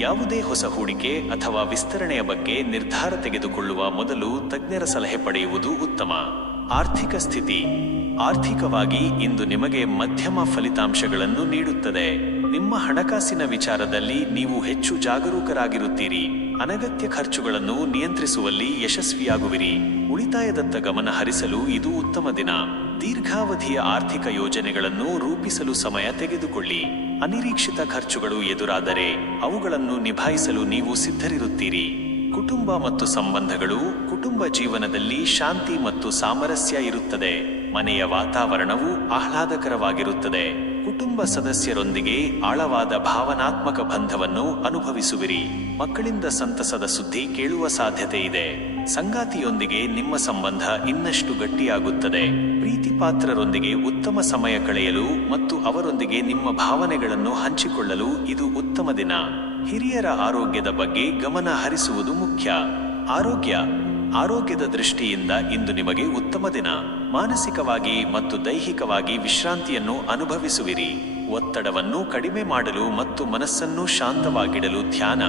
ಯಾವುದೇ ಹೊಸ ಹೂಡಿಕೆ ಅಥವಾ ವಿಸ್ತರಣೆಯ ಬಗ್ಗೆ ನಿರ್ಧಾರ ತೆಗೆದುಕೊಳ್ಳುವ ಮೊದಲು ತಜ್ಞರ ಸಲಹೆ ಪಡೆಯುವುದು ಉತ್ತಮ. ಆರ್ಥಿಕ ಸ್ಥಿತಿ. ಆರ್ಥಿಕವಾಗಿ ಇಂದು ನಿಮಗೆ ಮಧ್ಯಮ ಫಲಿತಾಂಶಗಳನ್ನು ನೀಡುತ್ತದೆ. ನಿಮ್ಮ ಹಣಕಾಸಿನ ವಿಚಾರದಲ್ಲಿ ನೀವು ಹೆಚ್ಚು ಜಾಗರೂಕರಾಗಿರುತ್ತೀರಿ. ಅನಗತ್ಯ ಖರ್ಚುಗಳನ್ನು ನಿಯಂತ್ರಿಸುವಲ್ಲಿ ಯಶಸ್ವಿಯಾಗುವಿರಿ. ಉಳಿತಾಯದತ್ತ ಗಮನ ಹರಿಸಲು ಇದು ಉತ್ತಮ ದಿನ. ದೀರ್ಘಾವಧಿಯ ಆರ್ಥಿಕ ಯೋಜನೆಗಳನ್ನು ರೂಪಿಸಲು ಸಮಯ ತೆಗೆದುಕೊಳ್ಳಿ. ಅನಿರೀಕ್ಷಿತ ಖರ್ಚುಗಳು ಎದುರಾದರೆ ಅವುಗಳನ್ನು ನಿಭಾಯಿಸಲು ನೀವು ಸಿದ್ಧರಿರುತ್ತೀರಿ. ಕುಟುಂಬ ಮತ್ತು ಸಂಬಂಧಗಳು. ಕುಟುಂಬ ಜೀವನದಲ್ಲಿ ಶಾಂತಿ ಮತ್ತು ಸಾಮರಸ್ಯ ಇರುತ್ತದೆ. ಮನೆಯ ವಾತಾವರಣವು ಆಹ್ಲಾದಕರವಾಗಿರುತ್ತದೆ. ಕುಟುಂಬ ಸದಸ್ಯರೊಂದಿಗೆ ಆಳವಾದ ಭಾವನಾತ್ಮಕ ಬಂಧವನ್ನು ಅನುಭವಿಸುವಿರಿ. ಮಕ್ಕಳಿಂದ ಸಂತಸದ ಸುದ್ದಿ ಕೇಳುವ ಸಾಧ್ಯತೆ ಇದೆ. ಸಂಗಾತಿಯೊಂದಿಗೆ ನಿಮ್ಮ ಸಂಬಂಧ ಇನ್ನಷ್ಟು ಗಟ್ಟಿಯಾಗುತ್ತದೆ. ಪ್ರೀತಿ ಪಾತ್ರರೊಂದಿಗೆ ಉತ್ತಮ ಸಮಯ ಕಳೆಯಲು ಮತ್ತು ಅವರೊಂದಿಗೆ ನಿಮ್ಮ ಭಾವನೆಗಳನ್ನು ಹಂಚಿಕೊಳ್ಳಲು ಇದು ಉತ್ತಮ ದಿನ. ಹಿರಿಯರ ಆರೋಗ್ಯದ ಬಗ್ಗೆ ಗಮನ ಹರಿಸುವುದು ಮುಖ್ಯ. ಆರೋಗ್ಯದ ದೃಷ್ಟಿಯಿಂದ ಇಂದು ನಿಮಗೆ ಉತ್ತಮ ದಿನ. ಮಾನಸಿಕವಾಗಿ ಮತ್ತು ದೈಹಿಕವಾಗಿ ವಿಶ್ರಾಂತಿಯನ್ನು ಅನುಭವಿಸುವಿರಿ. ಒತ್ತಡವನ್ನು ಕಡಿಮೆ ಮಾಡಲು ಮತ್ತು ಮನಸ್ಸನ್ನು ಶಾಂತವಾಗಿಡಲು ಧ್ಯಾನ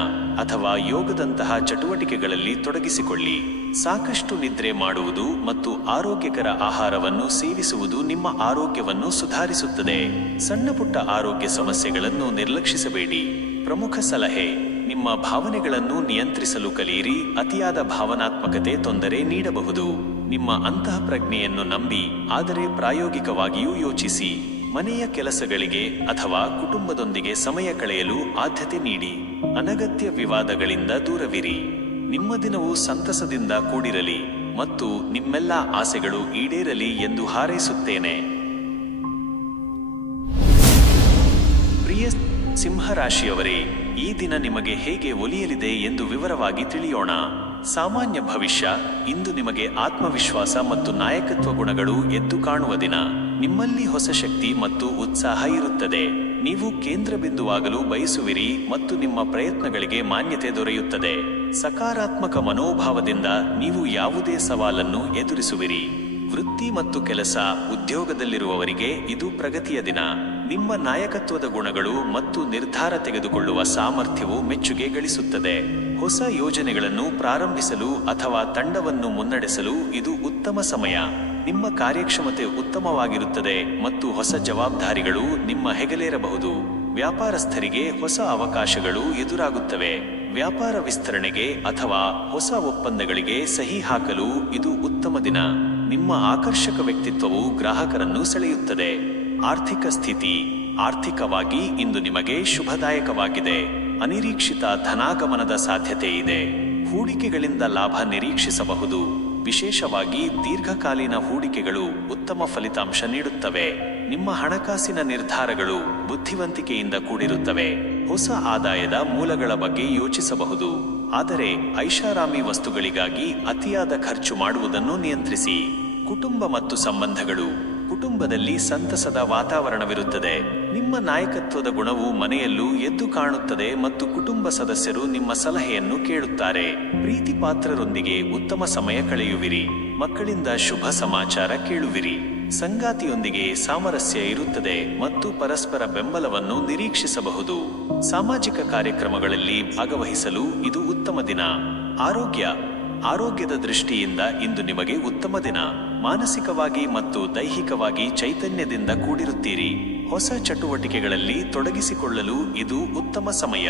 ಅಥವಾ ಯೋಗದಂತಹ ಚಟುವಟಿಕೆಗಳಲ್ಲಿ ತೊಡಗಿಸಿಕೊಳ್ಳಿ. ಸಾಕಷ್ಟು ನಿದ್ರೆ ಮಾಡುವುದು ಮತ್ತು ಆರೋಗ್ಯಕರ ಆಹಾರವನ್ನು ಸೇವಿಸುವುದು ನಿಮ್ಮ ಆರೋಗ್ಯವನ್ನು ಸುಧಾರಿಸುತ್ತದೆ. ಸಣ್ಣಪುಟ್ಟ ಆರೋಗ್ಯ ಸಮಸ್ಯೆಗಳನ್ನು ನಿರ್ಲಕ್ಷಿಸಬೇಡಿ. ಪ್ರಮುಖ ಸಲಹೆ: ನಿಮ್ಮ ಭಾವನೆಗಳನ್ನು ನಿಯಂತ್ರಿಸಲು ಕಲಿಯಿರಿ. ಅತಿಯಾದ ಭಾವನಾತ್ಮಕತೆ ತೊಂದರೆ ನೀಡಬಹುದು. ನಿಮ್ಮ ಅಂತಃಪ್ರಜ್ಞೆಯನ್ನು ನಂಬಿ, ಆದರೆ ಪ್ರಾಯೋಗಿಕವಾಗಿಯೂ ಯೋಚಿಸಿ. ಮನೆಯ ಕೆಲಸಗಳಿಗೆ ಅಥವಾ ಕುಟುಂಬದೊಂದಿಗೆ ಸಮಯ ಕಳೆಯಲು ಆದ್ಯತೆ ನೀಡಿ. ಅನಗತ್ಯ ವಿವಾದಗಳಿಂದ ದೂರವಿರಿ. ನಿಮ್ಮ ದಿನವು ಸಂತಸದಿಂದ ಕೂಡಿರಲಿ ಮತ್ತು ನಿಮ್ಮೆಲ್ಲ ಆಸೆಗಳು ಈಡೇರಲಿ ಎಂದು ಹಾರೈಸುತ್ತೇನೆ. ಪ್ರಿಯ ಸಿಂಹರಾಶಿಯವರೇ, ಈ ದಿನ ನಿಮಗೆ ಹೇಗೆ ಒಲಿಯಲಿದೆ ಎಂದು ವಿವರವಾಗಿ ತಿಳಿಯೋಣ. ಸಾಮಾನ್ಯ ಭವಿಷ್ಯ. ಇಂದು ನಿಮಗೆ ಆತ್ಮವಿಶ್ವಾಸ ಮತ್ತು ನಾಯಕತ್ವ ಗುಣಗಳು ಎದ್ದು ಕಾಣುವ ದಿನ. ನಿಮ್ಮಲ್ಲಿ ಹೊಸ ಶಕ್ತಿ ಮತ್ತು ಉತ್ಸಾಹ ಇರುತ್ತದೆ. ನೀವು ಕೇಂದ್ರ ಬಿಂದುವಾಗಲು ಬಯಸುವಿರಿ ಮತ್ತು ನಿಮ್ಮ ಪ್ರಯತ್ನಗಳಿಗೆ ಮಾನ್ಯತೆ ದೊರೆಯುತ್ತದೆ. ಸಕಾರಾತ್ಮಕ ಮನೋಭಾವದಿಂದ ನೀವು ಯಾವುದೇ ಸವಾಲನ್ನು ಎದುರಿಸುವಿರಿ. ವೃತ್ತಿ ಮತ್ತು ಕೆಲಸ ಉದ್ಯೋಗದಲ್ಲಿರುವವರಿಗೆ ಇದು ಪ್ರಗತಿಯ ದಿನ. ನಿಮ್ಮ ನಾಯಕತ್ವದ ಗುಣಗಳು ಮತ್ತು ನಿರ್ಧಾರ ತೆಗೆದುಕೊಳ್ಳುವ ಸಾಮರ್ಥ್ಯವು ಮೆಚ್ಚುಗೆ ಗಳಿಸುತ್ತದೆ. ಹೊಸ ಯೋಜನೆಗಳನ್ನು ಪ್ರಾರಂಭಿಸಲು ಅಥವಾ ತಂಡವನ್ನು ಮುನ್ನಡೆಸಲು ಇದು ಉತ್ತಮ ಸಮಯ. ನಿಮ್ಮ ಕಾರ್ಯಕ್ಷಮತೆ ಉತ್ತಮವಾಗಿರುತ್ತದೆ ಮತ್ತು ಹೊಸ ಜವಾಬ್ದಾರಿಗಳು ನಿಮ್ಮ ಹೆಗಲೇರಬಹುದು. ವ್ಯಾಪಾರಸ್ಥರಿಗೆ ಹೊಸ ಅವಕಾಶಗಳು ಎದುರಾಗುತ್ತವೆ. ವ್ಯಾಪಾರ ವಿಸ್ತರಣೆಗೆ ಅಥವಾ ಹೊಸ ಒಪ್ಪಂದಗಳಿಗೆ ಸಹಿ ಹಾಕಲು ಇದು ಉತ್ತಮ ದಿನ. ನಿಮ್ಮ ಆಕರ್ಷಕ ವ್ಯಕ್ತಿತ್ವವು ಗ್ರಾಹಕರನ್ನು ಸೆಳೆಯುತ್ತದೆ. ಆರ್ಥಿಕ ಸ್ಥಿತಿ. ಆರ್ಥಿಕವಾಗಿ ಇಂದು ನಿಮಗೆ ಶುಭದಾಯಕವಾಗಿದೆ. ಅನಿರೀಕ್ಷಿತ ಧನಾಗಮನದ ಸಾಧ್ಯತೆ ಇದೆ. ಹೂಡಿಕೆಗಳಿಂದ ಲಾಭ ನಿರೀಕ್ಷಿಸಬಹುದು. ವಿಶೇಷವಾಗಿ ದೀರ್ಘಕಾಲೀನ ಹೂಡಿಕೆಗಳು ಉತ್ತಮ ಫಲಿತಾಂಶ ನೀಡುತ್ತವೆ. ನಿಮ್ಮ ಹಣಕಾಸಿನ ನಿರ್ಧಾರಗಳು ಬುದ್ಧಿವಂತಿಕೆಯಿಂದ ಕೂಡಿರುತ್ತವೆ. ಹೊಸ ಆದಾಯದ ಮೂಲಗಳ ಬಗ್ಗೆ ಯೋಚಿಸಬಹುದು. ಆದರೆ ಐಷಾರಾಮಿ ವಸ್ತುಗಳಿಗಾಗಿ ಅತಿಯಾದ ಖರ್ಚು ಮಾಡುವುದನ್ನು ನಿಯಂತ್ರಿಸಿ. ಕುಟುಂಬ ಮತ್ತು ಸಂಬಂಧಗಳು. ಕುಟುಂಬದಲ್ಲಿ ಸಂತಸದ ವಾತಾವರಣವಿರುತ್ತದೆ. ನಿಮ್ಮ ನಾಯಕತ್ವದ ಗುಣವು ಮನೆಯಲ್ಲೂ ಎದ್ದು ಕಾಣುತ್ತದೆ ಮತ್ತು ಕುಟುಂಬ ಸದಸ್ಯರು ನಿಮ್ಮ ಸಲಹೆಯನ್ನು ಕೇಳುತ್ತಾರೆ. ಪ್ರೀತಿ ಪಾತ್ರರೊಂದಿಗೆ ಉತ್ತಮ ಸಮಯ ಕಳೆಯುವಿರಿ. ಮಕ್ಕಳಿಂದ ಶುಭ ಸಮಾಚಾರ ಕೇಳುವಿರಿ. ಸಂಗಾತಿಯೊಂದಿಗೆ ಸಾಮರಸ್ಯ ಇರುತ್ತದೆ ಮತ್ತು ಪರಸ್ಪರ ಬೆಂಬಲವನ್ನು ನಿರೀಕ್ಷಿಸಬಹುದು. ಸಾಮಾಜಿಕ ಕಾರ್ಯಕ್ರಮಗಳಲ್ಲಿ ಭಾಗವಹಿಸಲು ಇದು ಉತ್ತಮ ದಿನ. ಆರೋಗ್ಯದ ದೃಷ್ಟಿಯಿಂದ ಇಂದು ನಿಮಗೆ ಉತ್ತಮ ದಿನ. ಮಾನಸಿಕವಾಗಿ ಮತ್ತು ದೈಹಿಕವಾಗಿ ಚೈತನ್ಯದಿಂದ ಕೂಡಿರುತ್ತೀರಿ. ಹೊಸ ಚಟುವಟಿಕೆಗಳಲ್ಲಿ ತೊಡಗಿಸಿಕೊಳ್ಳಲು ಇದು ಉತ್ತಮ ಸಮಯ.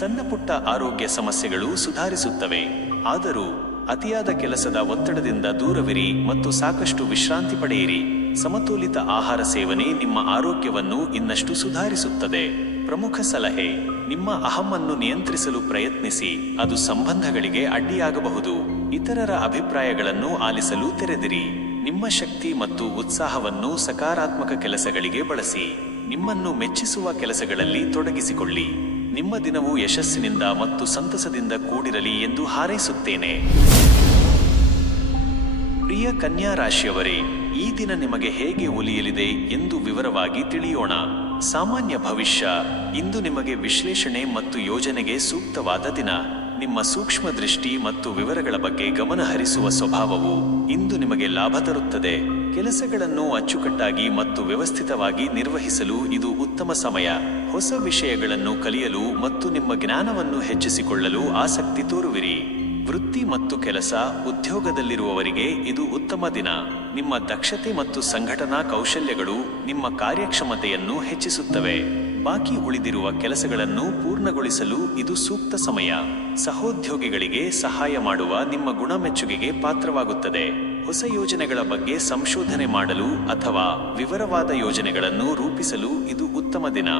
ಸಣ್ಣ ಪುಟ್ಟ ಆರೋಗ್ಯ ಸಮಸ್ಯೆಗಳು ಸುಧಾರಿಸುತ್ತವೆ. ಆದರೂ ಅತಿಯಾದ ಕೆಲಸದ ಒತ್ತಡದಿಂದ ದೂರವಿರಿ ಮತ್ತು ಸಾಕಷ್ಟು ವಿಶ್ರಾಂತಿ ಪಡೆಯಿರಿ. ಸಮತೋಲಿತ ಆಹಾರ ಸೇವನೆ ನಿಮ್ಮ ಆರೋಗ್ಯವನ್ನು ಇನ್ನಷ್ಟು ಸುಧಾರಿಸುತ್ತದೆ. ಪ್ರಮುಖ ಸಲಹೆ: ನಿಮ್ಮ ಅಹಮ್ಮನ್ನು ನಿಯಂತ್ರಿಸಲು ಪ್ರಯತ್ನಿಸಿ, ಅದು ಸಂಬಂಧಗಳಿಗೆ ಅಡ್ಡಿಯಾಗಬಹುದು. ಇತರರ ಅಭಿಪ್ರಾಯಗಳನ್ನು ಆಲಿಸಲು ತೆರೆದಿರಿ. ನಿಮ್ಮ ಶಕ್ತಿ ಮತ್ತು ಉತ್ಸಾಹವನ್ನು ಸಕಾರಾತ್ಮಕ ಕೆಲಸಗಳಿಗೆ ಬಳಸಿ. ನಿಮ್ಮನ್ನು ಮೆಚ್ಚಿಸುವ ಕೆಲಸಗಳಲ್ಲಿ ತೊಡಗಿಸಿಕೊಳ್ಳಿ. ನಿಮ್ಮ ದಿನವು ಯಶಸ್ಸಿನಿಂದ ಮತ್ತು ಸಂತಸದಿಂದ ಕೂಡಿರಲಿ ಎಂದು ಹಾರೈಸುತ್ತೇನೆ. ಪ್ರಿಯ ಕನ್ಯಾ ರಾಶಿಯವರೇ, ಈ ದಿನ ನಿಮಗೆ ಹೇಗೆ ಒಲಿಯಲಿದೆ ಎಂದು ವಿವರವಾಗಿ ತಿಳಿಯೋಣ. ಸಾಮಾನ್ಯ ಭವಿಷ್ಯ: ಇಂದು ನಿಮಗೆ ವಿಶ್ಲೇಷಣೆ ಮತ್ತು ಯೋಜನೆಗೆ ಸೂಕ್ತವಾದ ದಿನ. ನಿಮ್ಮ ಸೂಕ್ಷ್ಮ ದೃಷ್ಟಿ ಮತ್ತು ವಿವರಗಳ ಬಗ್ಗೆ ಗಮನ ಹರಿಸುವ ಸ್ವಭಾವವು ಇಂದು ನಿಮಗೆ ಲಾಭ ತರುತ್ತದೆ. ಕೆಲಸಗಳನ್ನು ಅಚ್ಚುಕಟ್ಟಾಗಿ ಮತ್ತು ವ್ಯವಸ್ಥಿತವಾಗಿ ನಿರ್ವಹಿಸಲು ಇದು ಉತ್ತಮ ಸಮಯ. ಹೊಸ ವಿಷಯಗಳನ್ನು ಕಲಿಯಲು ಮತ್ತು ನಿಮ್ಮ ಜ್ಞಾನವನ್ನು ಹೆಚ್ಚಿಸಿಕೊಳ್ಳಲು ಆಸಕ್ತಿ ತೋರುವಿರಿ. ವೃತ್ತಿ ಮತ್ತು ಕೆಲಸ ಉದ್ಯೋಗದಲ್ಲಿರುವವರಿಗೆ ಇದು ಉತ್ತಮ ದಿನ. ನಿಮ್ಮ ದಕ್ಷತೆ ಮತ್ತು ಸಂಘಟನಾ ಕೌಶಲ್ಯಗಳು ನಿಮ್ಮ ಕಾರ್ಯಕ್ಷಮತೆಯನ್ನು ಹೆಚ್ಚಿಸುತ್ತವೆ. ಬಾಕಿ ಉಳಿದಿರುವ ಕೆಲಸಗಳನ್ನು ಪೂರ್ಣಗೊಳಿಸಲು ಇದು ಸೂಕ್ತ ಸಮಯ. ಸಹೋದ್ಯೋಗಿಗಳಿಗೆ ಸಹಾಯ ಮಾಡುವ ನಿಮ್ಮ ಗುಣ ಮೆಚ್ಚುಗೆಗೆ ಪಾತ್ರವಾಗುತ್ತದೆ. ಹೊಸ ಯೋಜನೆಗಳ ಬಗ್ಗೆ ಸಂಶೋಧನೆ ಮಾಡಲು ಅಥವಾ ವಿವರವಾದ ಯೋಜನೆಗಳನ್ನು ರೂಪಿಸಲು ಇದು ಉತ್ತಮ ದಿನ.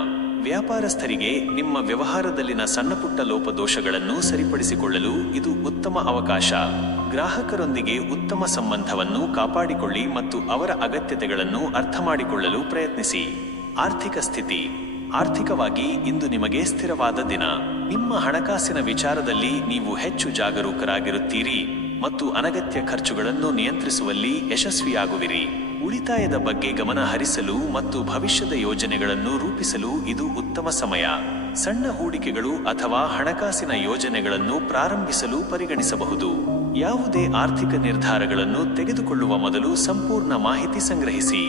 ವ್ಯಾಪಾರಸ್ಥರಿಗೆ ನಿಮ್ಮ ವ್ಯವಹಾರದಲ್ಲಿನ ಸಣ್ಣಪುಟ್ಟ ಲೋಪದೋಷಗಳನ್ನು ಸರಿಪಡಿಸಿಕೊಳ್ಳಲು ಇದು ಉತ್ತಮ ಅವಕಾಶ. ಗ್ರಾಹಕರೊಂದಿಗೆ ಉತ್ತಮ ಸಂಬಂಧವನ್ನು ಕಾಪಾಡಿಕೊಳ್ಳಿ ಮತ್ತು ಅವರ ಅಗತ್ಯತೆಗಳನ್ನು ಅರ್ಥಮಾಡಿಕೊಳ್ಳಲು ಪ್ರಯತ್ನಿಸಿ. ಆರ್ಥಿಕ ಸ್ಥಿತಿ: ಆರ್ಥಿಕವಾಗಿ ಇಂದು ನಿಮಗೆ ಸ್ಥಿರವಾದ ದಿನ. ನಿಮ್ಮ ಹಣಕಾಸಿನ ವಿಚಾರದಲ್ಲಿ ನೀವು ಹೆಚ್ಚು ಜಾಗರೂಕರಾಗಿರುತ್ತೀರಿ ಮತ್ತು ಅನಗತ್ಯ ಖರ್ಚುಗಳನ್ನು ನಿಯಂತ್ರಿಸುವಲ್ಲಿ ಯಶಸ್ವಿಯಾಗುವಿರಿ. ಉಳಿತಾಯದ ಬಗ್ಗೆ ಗಮನ ಹರಿಸಲು ಮತ್ತು ಭವಿಷ್ಯದ ಯೋಜನೆಗಳನ್ನು ರೂಪಿಸಲು ಇದು ಉತ್ತಮ ಸಮಯ. ಸಣ್ಣ ಹೂಡಿಕೆಗಳು ಅಥವಾ ಹಣಕಾಸಿನ ಯೋಜನೆಗಳನ್ನು ಪ್ರಾರಂಭಿಸಲು ಪರಿಗಣಿಸಬಹುದು. ಯಾವುದೇ ಆರ್ಥಿಕ ನಿರ್ಧಾರಗಳನ್ನು ತೆಗೆದುಕೊಳ್ಳುವ ಮೊದಲು ಸಂಪೂರ್ಣ ಮಾಹಿತಿ ಸಂಗ್ರಹಿಸಿ.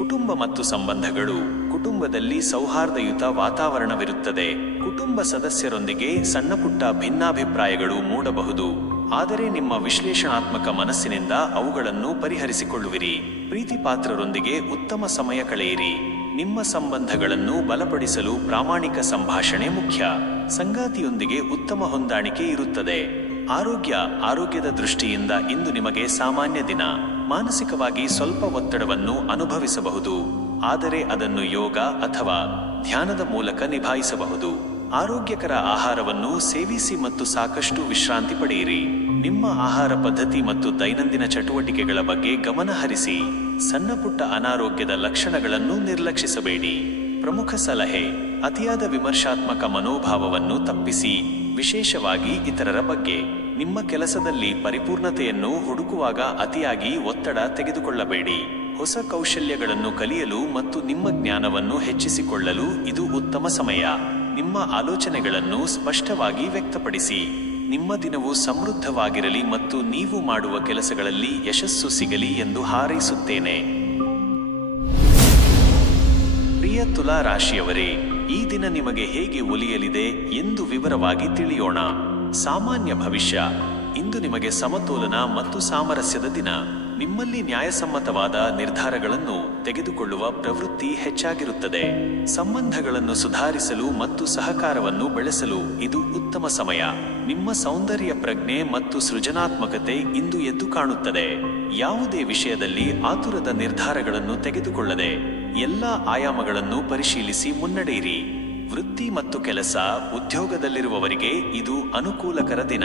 ಕುಟುಂಬ ಮತ್ತು ಸಂಬಂಧಗಳು: ಕುಟುಂಬದಲ್ಲಿ ಸೌಹಾರ್ದಯುತ ವಾತಾವರಣವಿರುತ್ತದೆ. ಕುಟುಂಬ ಸದಸ್ಯರೊಂದಿಗೆ ಸಣ್ಣಪುಟ್ಟ ಭಿನ್ನಾಭಿಪ್ರಾಯಗಳು ಮೂಡಬಹುದು, ಆದರೆ ನಿಮ್ಮ ವಿಶ್ಲೇಷಣಾತ್ಮಕ ಮನಸ್ಸಿನಿಂದ ಅವುಗಳನ್ನು ಪರಿಹರಿಸಿಕೊಳ್ಳುವಿರಿ. ಪ್ರೀತಿಪಾತ್ರರೊಂದಿಗೆ ಉತ್ತಮ ಸಮಯ ಕಳೆಯಿರಿ. ನಿಮ್ಮ ಸಂಬಂಧಗಳನ್ನು ಬಲಪಡಿಸಲು ಪ್ರಾಮಾಣಿಕ ಸಂಭಾಷಣೆ ಮುಖ್ಯ. ಸಂಗಾತಿಯೊಂದಿಗೆ ಉತ್ತಮ ಹೊಂದಾಣಿಕೆ ಇರುತ್ತದೆ. ಆರೋಗ್ಯದ ದೃಷ್ಟಿಯಿಂದ ಇಂದು ನಿಮಗೆ ಸಾಮಾನ್ಯ ದಿನ. ಮಾನಸಿಕವಾಗಿ ಸ್ವಲ್ಪ ಒತ್ತಡವನ್ನು ಅನುಭವಿಸಬಹುದು, ಆದರೆ ಅದನ್ನು ಯೋಗ ಅಥವಾ ಧ್ಯಾನದ ಮೂಲಕ ನಿಭಾಯಿಸಬಹುದು. ಆರೋಗ್ಯಕರ ಆಹಾರವನ್ನು ಸೇವಿಸಿ ಮತ್ತು ಸಾಕಷ್ಟು ವಿಶ್ರಾಂತಿ ಪಡೆಯಿರಿ. ನಿಮ್ಮ ಆಹಾರ ಪದ್ಧತಿ ಮತ್ತು ದೈನಂದಿನ ಚಟುವಟಿಕೆಗಳ ಬಗ್ಗೆ ಗಮನ ಹರಿಸಿ. ಸಣ್ಣಪುಟ್ಟ ಅನಾರೋಗ್ಯದ ಲಕ್ಷಣಗಳನ್ನು ನಿರ್ಲಕ್ಷಿಸಬೇಡಿ. ಪ್ರಮುಖ ಸಲಹೆ: ಅತಿಯಾದ ವಿಮರ್ಶಾತ್ಮಕ ಮನೋಭಾವವನ್ನು ತಪ್ಪಿಸಿ, ವಿಶೇಷವಾಗಿ ಇತರರ ಬಗ್ಗೆ. ನಿಮ್ಮ ಕೆಲಸದಲ್ಲಿ ಪರಿಪೂರ್ಣತೆಯನ್ನು ಹುಡುಕುವಾಗ ಅತಿಯಾಗಿ ಒತ್ತಡ ತೆಗೆದುಕೊಳ್ಳಬೇಡಿ. ಹೊಸ ಕೌಶಲ್ಯಗಳನ್ನು ಕಲಿಯಲು ಮತ್ತು ನಿಮ್ಮ ಜ್ಞಾನವನ್ನು ಹೆಚ್ಚಿಸಿಕೊಳ್ಳಲು ಇದು ಉತ್ತಮ ಸಮಯ. ನಿಮ್ಮ ಆಲೋಚನೆಗಳನ್ನು ಸ್ಪಷ್ಟವಾಗಿ ವ್ಯಕ್ತಪಡಿಸಿ. ನಿಮ್ಮ ದಿನವು ಸಮೃದ್ಧವಾಗಿರಲಿ ಮತ್ತು ನೀವು ಮಾಡುವ ಕೆಲಸಗಳಲ್ಲಿ ಯಶಸ್ಸು ಸಿಗಲಿ ಎಂದು ಹಾರೈಸುತ್ತೇನೆ. ಪ್ರಿಯ ತುಲಾ ರಾಶಿಯವರೇ, ಈ ದಿನ ನಿಮಗೆ ಹೇಗೆ ಒಲಿಯಲಿದೆ ಎಂದು ವಿವರವಾಗಿ ತಿಳಿಯೋಣ. ಸಾಮಾನ್ಯ ಭವಿಷ್ಯ: ಇಂದು ನಿಮಗೆ ಸಮತೋಲನ ಮತ್ತು ಸಾಮರಸ್ಯದ ದಿನ. ನಿಮ್ಮಲ್ಲಿ ನ್ಯಾಯಸಮ್ಮತವಾದ ನಿರ್ಧಾರಗಳನ್ನು ತೆಗೆದುಕೊಳ್ಳುವ ಪ್ರವೃತ್ತಿ ಹೆಚ್ಚಾಗಿರುತ್ತದೆ. ಸಂಬಂಧಗಳನ್ನು ಸುಧಾರಿಸಲು ಮತ್ತು ಸಹಕಾರವನ್ನು ಬೆಳೆಸಲು ಇದು ಉತ್ತಮ ಸಮಯ. ನಿಮ್ಮ ಸೌಂದರ್ಯ ಪ್ರಜ್ಞೆ ಮತ್ತು ಸೃಜನಾತ್ಮಕತೆ ಇಂದು ಎದ್ದು ಕಾಣುತ್ತದೆ. ಯಾವುದೇ ವಿಷಯದಲ್ಲಿ ಆತುರದ ನಿರ್ಧಾರಗಳನ್ನು ತೆಗೆದುಕೊಳ್ಳದೆ ಎಲ್ಲಾ ಆಯಾಮಗಳನ್ನು ಪರಿಶೀಲಿಸಿ ಮುನ್ನಡೆಯಿರಿ. ವೃತ್ತಿ ಮತ್ತು ಕೆಲಸ ಉದ್ಯೋಗದಲ್ಲಿರುವವರಿಗೆ ಇದು ಅನುಕೂಲಕರ ದಿನ.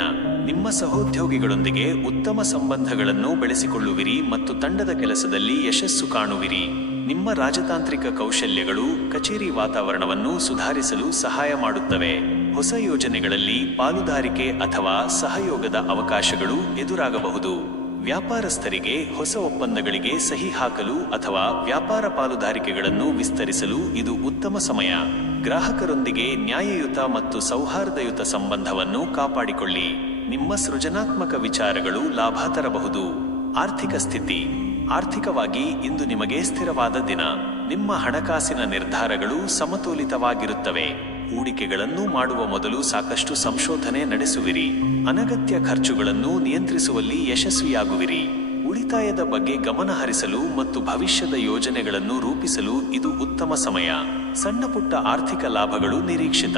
ನಿಮ್ಮ ಸಹೋದ್ಯೋಗಿಗಳೊಂದಿಗೆ ಉತ್ತಮ ಸಂಬಂಧಗಳನ್ನು ಬೆಳೆಸಿಕೊಳ್ಳುವಿರಿ ಮತ್ತು ತಂಡದ ಕೆಲಸದಲ್ಲಿ ಯಶಸ್ಸು ಕಾಣುವಿರಿ. ನಿಮ್ಮ ರಾಜತಾಂತ್ರಿಕ ಕೌಶಲ್ಯಗಳು ಕಚೇರಿ ವಾತಾವರಣವನ್ನು ಸುಧಾರಿಸಲು ಸಹಾಯ ಮಾಡುತ್ತವೆ. ಹೊಸ ಯೋಜನೆಗಳಲ್ಲಿ ಪಾಲುದಾರಿಕೆ ಅಥವಾ ಸಹಯೋಗದ ಅವಕಾಶಗಳು ಎದುರಾಗಬಹುದು. ವ್ಯಾಪಾರಸ್ಥರಿಗೆ ಹೊಸ ಒಪ್ಪಂದಗಳಿಗೆ ಸಹಿ ಹಾಕಲು ಅಥವಾ ವ್ಯಾಪಾರ ಪಾಲುದಾರಿಕೆಗಳನ್ನು ವಿಸ್ತರಿಸಲು ಇದು ಉತ್ತಮ ಸಮಯ. ಗ್ರಾಹಕರೊಂದಿಗೆ ನ್ಯಾಯಯುತ ಮತ್ತು ಸೌಹಾರ್ದಯುತ ಸಂಬಂಧವನ್ನು ಕಾಪಾಡಿಕೊಳ್ಳಿ. ನಿಮ್ಮ ಸೃಜನಾತ್ಮಕ ವಿಚಾರಗಳು ಲಾಭ ತರಬಹುದು. ಆರ್ಥಿಕ ಸ್ಥಿತಿ: ಆರ್ಥಿಕವಾಗಿ ಇಂದು ನಿಮಗೆ ಸ್ಥಿರವಾದ ದಿನ. ನಿಮ್ಮ ಹಣಕಾಸಿನ ನಿರ್ಧಾರಗಳು ಸಮತೋಲಿತವಾಗಿರುತ್ತವೆ. ಹೂಡಿಕೆಗಳನ್ನು ಮಾಡುವ ಮೊದಲು ಸಾಕಷ್ಟು ಸಂಶೋಧನೆ ನಡೆಸುವಿರಿ. ಅನಗತ್ಯ ಖರ್ಚುಗಳನ್ನು ನಿಯಂತ್ರಿಸುವಲ್ಲಿ ಯಶಸ್ವಿಯಾಗುವಿರಿ. ಉಳಿತಾಯದ ಬಗ್ಗೆ ಗಮನ ಹರಿಸಲು ಮತ್ತು ಭವಿಷ್ಯದ ಯೋಜನೆಗಳನ್ನು ರೂಪಿಸಲು ಇದು ಉತ್ತಮ ಸಮಯ. ಸಣ್ಣಪುಟ್ಟ ಆರ್ಥಿಕ ಲಾಭಗಳು ನಿರೀಕ್ಷಿತ.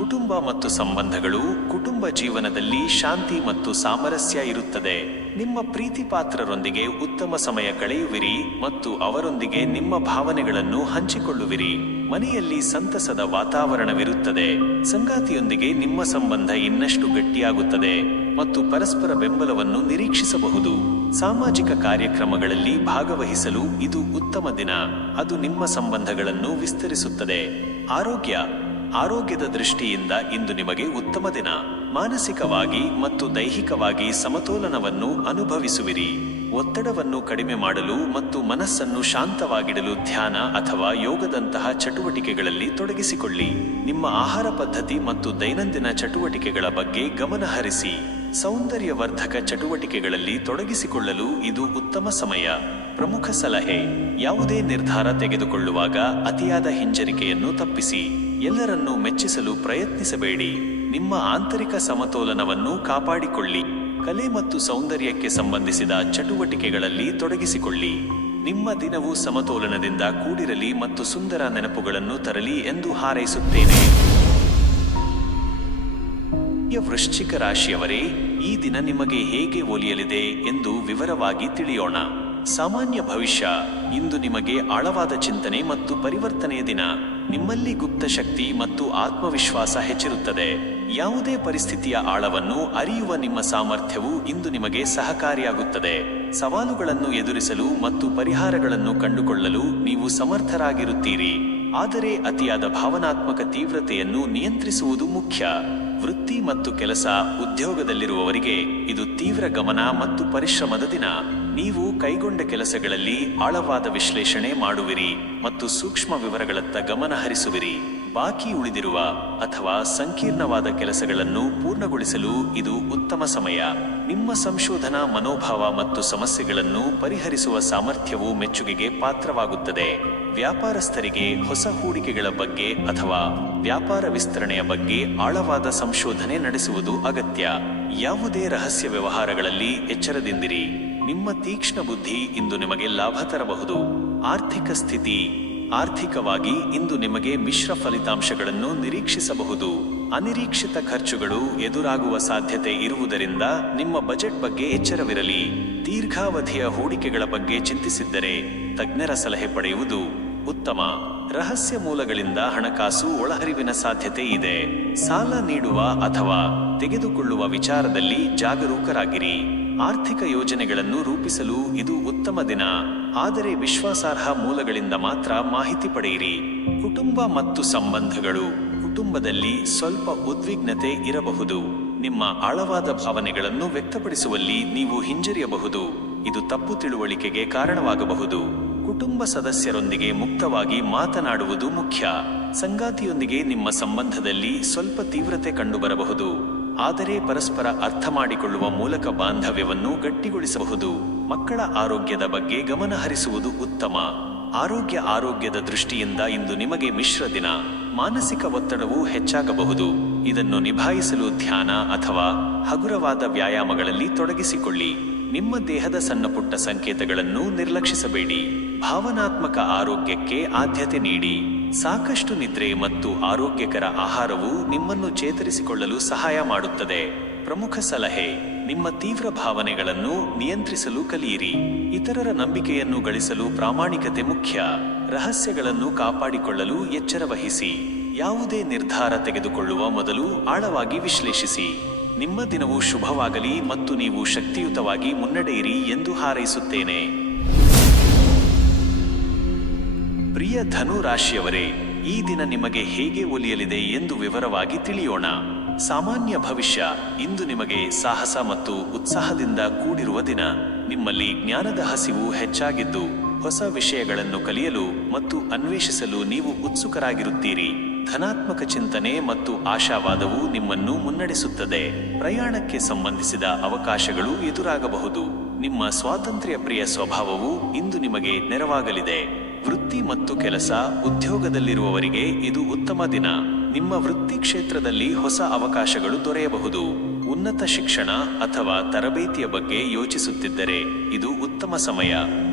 ಕುಟುಂಬ ಮತ್ತು ಸಂಬಂಧಗಳು. ಕುಟುಂಬ ಜೀವನದಲ್ಲಿ ಶಾಂತಿ ಮತ್ತು ಸಾಮರಸ್ಯ ಇರುತ್ತದೆ. ನಿಮ್ಮ ಪ್ರೀತಿ ಪಾತ್ರರೊಂದಿಗೆ ಉತ್ತಮ ಸಮಯ ಕಳೆಯುವಿರಿ ಮತ್ತು ಅವರೊಂದಿಗೆ ನಿಮ್ಮ ಭಾವನೆಗಳನ್ನು ಹಂಚಿಕೊಳ್ಳುವಿರಿ. ಮನೆಯಲ್ಲಿ ಸಂತಸದ ವಾತಾವರಣವಿರುತ್ತದೆ. ಸಂಗಾತಿಯೊಂದಿಗೆ ನಿಮ್ಮ ಸಂಬಂಧ ಇನ್ನಷ್ಟು ಗಟ್ಟಿಯಾಗುತ್ತದೆ ಮತ್ತು ಪರಸ್ಪರ ಬೆಂಬಲವನ್ನು ನಿರೀಕ್ಷಿಸಬಹುದು. ಸಾಮಾಜಿಕ ಕಾರ್ಯಕ್ರಮಗಳಲ್ಲಿ ಭಾಗವಹಿಸಲು ಇದು ಉತ್ತಮ ದಿನ. ಅದು ನಿಮ್ಮ ಸಂಬಂಧಗಳನ್ನು ವಿಸ್ತರಿಸುತ್ತದೆ. ಆರೋಗ್ಯದ ದೃಷ್ಟಿಯಿಂದ ಇಂದು ನಿಮಗೆ ಉತ್ತಮ ದಿನ. ಮಾನಸಿಕವಾಗಿ ಮತ್ತು ದೈಹಿಕವಾಗಿ ಸಮತೋಲನವನ್ನು ಅನುಭವಿಸುವಿರಿ. ಒತ್ತಡವನ್ನು ಕಡಿಮೆ ಮಾಡಲು ಮತ್ತು ಮನಸ್ಸನ್ನು ಶಾಂತವಾಗಿಡಲು ಧ್ಯಾನ ಅಥವಾ ಯೋಗದಂತಹ ಚಟುವಟಿಕೆಗಳಲ್ಲಿ ತೊಡಗಿಸಿಕೊಳ್ಳಿ. ನಿಮ್ಮ ಆಹಾರ ಪದ್ಧತಿ ಮತ್ತು ದೈನಂದಿನ ಚಟುವಟಿಕೆಗಳ ಬಗ್ಗೆ ಗಮನ ಹರಿಸಿ. ಸೌಂದರ್ಯವರ್ಧಕ ಚಟುವಟಿಕೆಗಳಲ್ಲಿ ತೊಡಗಿಸಿಕೊಳ್ಳಲು ಇದು ಉತ್ತಮ ಸಮಯ. ಪ್ರಮುಖ ಸಲಹೆ: ಯಾವುದೇ ನಿರ್ಧಾರ ತೆಗೆದುಕೊಳ್ಳುವಾಗ ಅತಿಯಾದ ಹಿಂಜರಿಕೆಯನ್ನು ತಪ್ಪಿಸಿ. ಎಲ್ಲರನ್ನೂ ಮೆಚ್ಚಿಸಲು ಪ್ರಯತ್ನಿಸಬೇಡಿ. ನಿಮ್ಮ ಆಂತರಿಕ ಸಮತೋಲನವನ್ನು ಕಾಪಾಡಿಕೊಳ್ಳಿ. ಕಲೆ ಮತ್ತು ಸೌಂದರ್ಯಕ್ಕೆ ಸಂಬಂಧಿಸಿದ ಚಟುವಟಿಕೆಗಳಲ್ಲಿ ತೊಡಗಿಸಿಕೊಳ್ಳಿ. ನಿಮ್ಮ ದಿನವು ಸಮತೋಲನದಿಂದ ಕೂಡಿರಲಿ ಮತ್ತು ಸುಂದರ ನೆನಪುಗಳನ್ನು ತರಲಿ ಎಂದು ಹಾರೈಸುತ್ತೇನೆ. ವೃಶ್ಚಿಕ ರಾಶಿಯವರೇ, ಈ ದಿನ ನಿಮಗೆ ಹೇಗೆ ಒಲಿಯಲಿದೆ ಎಂದು ವಿವರವಾಗಿ ತಿಳಿಯೋಣ. ಸಾಮಾನ್ಯ ಭವಿಷ್ಯ. ಇಂದು ನಿಮಗೆ ಆಳವಾದ ಚಿಂತನೆ ಮತ್ತು ಪರಿವರ್ತನೆಯ ದಿನ. ನಿಮ್ಮಲ್ಲಿ ಗುಪ್ತ ಶಕ್ತಿ ಮತ್ತು ಆತ್ಮವಿಶ್ವಾಸ ಹೆಚ್ಚಿರುತ್ತದೆ. ಯಾವುದೇ ಪರಿಸ್ಥಿತಿಯ ಆಳವನ್ನು ಅರಿಯುವ ನಿಮ್ಮ ಸಾಮರ್ಥ್ಯವು ಇಂದು ನಿಮಗೆ ಸಹಕಾರಿಯಾಗುತ್ತದೆ. ಸವಾಲುಗಳನ್ನು ಎದುರಿಸಲು ಮತ್ತು ಪರಿಹಾರಗಳನ್ನು ಕಂಡುಕೊಳ್ಳಲು ನೀವು ಸಮರ್ಥರಾಗಿರುತ್ತೀರಿ. ಆದರೆ ಅತಿಯಾದ ಭಾವನಾತ್ಮಕ ತೀವ್ರತೆಯನ್ನು ನಿಯಂತ್ರಿಸುವುದು ಮುಖ್ಯ. ವೃತ್ತಿ ಮತ್ತು ಕೆಲಸ ಉದ್ಯೋಗದಲ್ಲಿರುವವರಿಗೆ ಇದು ತೀವ್ರ ಗಮನ ಮತ್ತು ಪರಿಶ್ರಮದ ದಿನ. ನೀವು ಕೈಗೊಂಡ ಕೆಲಸಗಳಲ್ಲಿ ಆಳವಾದ ವಿಶ್ಲೇಷಣೆ ಮಾಡುವಿರಿ ಮತ್ತು ಸೂಕ್ಷ್ಮ ವಿವರಗಳತ್ತ ಗಮನ ಹರಿಸುವಿರಿ. ಬಾಕಿ ಉಳಿದಿರುವ ಅಥವಾ ಸಂಕೀರ್ಣವಾದ ಕೆಲಸಗಳನ್ನು ಪೂರ್ಣಗೊಳಿಸಲು ಇದು ಉತ್ತಮ ಸಮಯ. ನಿಮ್ಮ ಸಂಶೋಧನಾ ಮನೋಭಾವ ಮತ್ತು ಸಮಸ್ಯೆಗಳನ್ನು ಪರಿಹರಿಸುವ ಸಾಮರ್ಥ್ಯವು ಮೆಚ್ಚುಗೆಗೆ ಪಾತ್ರವಾಗುತ್ತದೆ. ವ್ಯಾಪಾರಸ್ಥರಿಗೆ ಹೊಸ ಹೂಡಿಕೆಗಳ ಬಗ್ಗೆ ಅಥವಾ ವ್ಯಾಪಾರ ವಿಸ್ತರಣೆಯ ಬಗ್ಗೆ ಆಳವಾದ ಸಂಶೋಧನೆ ನಡೆಸುವುದು ಅಗತ್ಯ. ಯಾವುದೇ ರಹಸ್ಯ ವ್ಯವಹಾರಗಳಲ್ಲಿ ಎಚ್ಚರದಿಂದಿರಿ. ನಿಮ್ಮ ತೀಕ್ಷ್ಣ ಬುದ್ಧಿ ಇಂದು ನಿಮಗೆ ಲಾಭ ತರಬಹುದು. ಆರ್ಥಿಕ ಸ್ಥಿತಿ. ಆರ್ಥಿಕವಾಗಿ ಇಂದು ನಿಮಗೆ ಮಿಶ್ರ ಫಲಿತಾಂಶಗಳನ್ನು ನಿರೀಕ್ಷಿಸಬಹುದು. ಅನಿರೀಕ್ಷಿತ ಖರ್ಚುಗಳು ಎದುರಾಗುವ ಸಾಧ್ಯತೆ ಇರುವುದರಿಂದ ನಿಮ್ಮ ಬಜೆಟ್ ಬಗ್ಗೆ ಎಚ್ಚರವಿರಲಿ. ದೀರ್ಘಾವಧಿಯ ಹೂಡಿಕೆಗಳ ಬಗ್ಗೆ ಚಿಂತಿಸಿದ್ದರೆ ತಜ್ಞರ ಸಲಹೆ ಪಡೆಯುವುದು ಉತ್ತಮ. ರಹಸ್ಯ ಮೂಲಗಳಿಂದ ಹಣಕಾಸು ಒಳಹರಿವಿನ ಸಾಧ್ಯತೆ ಇದೆ. ಸಾಲ ನೀಡುವ ಅಥವಾ ತೆಗೆದುಕೊಳ್ಳುವ ವಿಚಾರದಲ್ಲಿ ಜಾಗರೂಕರಾಗಿರಿ. ಆರ್ಥಿಕ ಯೋಜನೆಗಳನ್ನು ರೂಪಿಸಲು ಇದು ಉತ್ತಮ ದಿನ, ಆದರೆ ವಿಶ್ವಾಸಾರ್ಹ ಮೂಲಗಳಿಂದ ಮಾತ್ರ ಮಾಹಿತಿ ಪಡೆಯಿರಿ. ಕುಟುಂಬ ಮತ್ತು ಸಂಬಂಧಗಳು. ಕುಟುಂಬದಲ್ಲಿ ಸ್ವಲ್ಪ ಉದ್ವಿಗ್ನತೆ ಇರಬಹುದು. ನಿಮ್ಮ ಆಳವಾದ ಭಾವನೆಗಳನ್ನು ವ್ಯಕ್ತಪಡಿಸುವಲ್ಲಿ ನೀವು ಹಿಂಜರಿಯಬಹುದು. ಇದು ತಪ್ಪು ತಿಳುವಳಿಕೆಗೆ ಕಾರಣವಾಗಬಹುದು. ಕುಟುಂಬ ಸದಸ್ಯರೊಂದಿಗೆ ಮುಕ್ತವಾಗಿ ಮಾತನಾಡುವುದು ಮುಖ್ಯ. ಸಂಗಾತಿಯೊಂದಿಗೆ ನಿಮ್ಮ ಸಂಬಂಧದಲ್ಲಿ ಸ್ವಲ್ಪ ತೀವ್ರತೆ ಕಂಡುಬರಬಹುದು, ಆದರೆ ಪರಸ್ಪರ ಅರ್ಥ ಮಾಡಿಕೊಳ್ಳುವ ಮೂಲಕ ಬಾಂಧವ್ಯವನ್ನು ಗಟ್ಟಿಗೊಳಿಸಬಹುದು. ಮಕ್ಕಳ ಆರೋಗ್ಯದ ಬಗ್ಗೆ ಗಮನ ಹರಿಸುವುದು ಉತ್ತಮ. ಆರೋಗ್ಯದ ದೃಷ್ಟಿಯಿಂದ ಇಂದು ನಿಮಗೆ ಮಿಶ್ರ ದಿನ. ಮಾನಸಿಕ ಒತ್ತಡವು ಹೆಚ್ಚಾಗಬಹುದು. ಇದನ್ನು ನಿಭಾಯಿಸಲು ಧ್ಯಾನ ಅಥವಾ ಹಗುರವಾದ ವ್ಯಾಯಾಮಗಳಲ್ಲಿ ತೊಡಗಿಸಿಕೊಳ್ಳಿ. ನಿಮ್ಮ ದೇಹದ ಸಣ್ಣಪುಟ್ಟ ಸಂಕೇತಗಳನ್ನು ನಿರ್ಲಕ್ಷಿಸಬೇಡಿ. ಭಾವನಾತ್ಮಕ ಆರೋಗ್ಯಕ್ಕೆ ಆದ್ಯತೆ ನೀಡಿ. ಸಾಕಷ್ಟು ನಿದ್ರೆ ಮತ್ತು ಆರೋಗ್ಯಕರ ಆಹಾರವು ನಿಮ್ಮನ್ನು ಚೇತರಿಸಿಕೊಳ್ಳಲು ಸಹಾಯ ಮಾಡುತ್ತದೆ. ಪ್ರಮುಖ ಸಲಹೆ: ನಿಮ್ಮ ತೀವ್ರ ಭಾವನೆಗಳನ್ನು ನಿಯಂತ್ರಿಸಲು ಕಲಿಯಿರಿ. ಇತರರ ನಂಬಿಕೆಯನ್ನು ಗಳಿಸಲು ಪ್ರಾಮಾಣಿಕತೆ ಮುಖ್ಯ. ರಹಸ್ಯಗಳನ್ನು ಕಾಪಾಡಿಕೊಳ್ಳಲು ಎಚ್ಚರ ವಹಿಸಿ. ಯಾವುದೇ ನಿರ್ಧಾರ ತೆಗೆದುಕೊಳ್ಳುವ ಮೊದಲು ಆಳವಾಗಿ ವಿಶ್ಲೇಷಿಸಿ. ನಿಮ್ಮ ದಿನವು ಶುಭವಾಗಲಿ ಮತ್ತು ನೀವು ಶಕ್ತಿಯುತವಾಗಿ ಮುನ್ನಡೆಯಿರಿ ಎಂದು ಹಾರೈಸುತ್ತೇನೆ. ಪ್ರಿಯ ಧನು ರಾಶಿಯವರೇ, ಈ ದಿನ ನಿಮಗೆ ಹೇಗೆ ಒಲಿಯಲಿದೆ ಎಂದು ವಿವರವಾಗಿ ತಿಳಿಯೋಣ. ಸಾಮಾನ್ಯ ಭವಿಷ್ಯ. ಇಂದು ನಿಮಗೆ ಸಾಹಸ ಮತ್ತು ಉತ್ಸಾಹದಿಂದ ಕೂಡಿರುವ ದಿನ. ನಿಮ್ಮಲ್ಲಿ ಜ್ಞಾನದ ಹಸಿವು ಹೆಚ್ಚಾಗಿದ್ದು, ಹೊಸ ವಿಷಯಗಳನ್ನು ಕಲಿಯಲು ಮತ್ತು ಅನ್ವೇಷಿಸಲು ನೀವು ಉತ್ಸುಕರಾಗಿರುತ್ತೀರಿ. ಧನಾತ್ಮಕ ಚಿಂತನೆ ಮತ್ತು ಆಶಾವಾದವು ನಿಮ್ಮನ್ನು ಮುನ್ನಡೆಸುತ್ತದೆ. ಪ್ರಯಾಣಕ್ಕೆ ಸಂಬಂಧಿಸಿದ ಅವಕಾಶಗಳು ಎದುರಾಗಬಹುದು. ನಿಮ್ಮ ಸ್ವಾತಂತ್ರ್ಯ ಪ್ರಿಯ ಸ್ವಭಾವವು ಇಂದು ನಿಮಗೆ ನೆರವಾಗಲಿದೆ. ವೃತ್ತಿ ಮತ್ತು ಕೆಲಸ ಉದ್ಯೋಗದಲ್ಲಿರುವವರಿಗೆ ಇದು ಉತ್ತಮ ದಿನ. ನಿಮ್ಮ ವೃತ್ತಿ ಕ್ಷೇತ್ರದಲ್ಲಿ ಹೊಸ ಅವಕಾಶಗಳು ದೊರೆಯಬಹುದು. ಉನ್ನತ ಶಿಕ್ಷಣ ಅಥವಾ ತರಬೇತಿಯ ಬಗ್ಗೆ ಯೋಚಿಸುತ್ತಿದ್ದರೆ ಇದು ಉತ್ತಮ ಸಮಯ.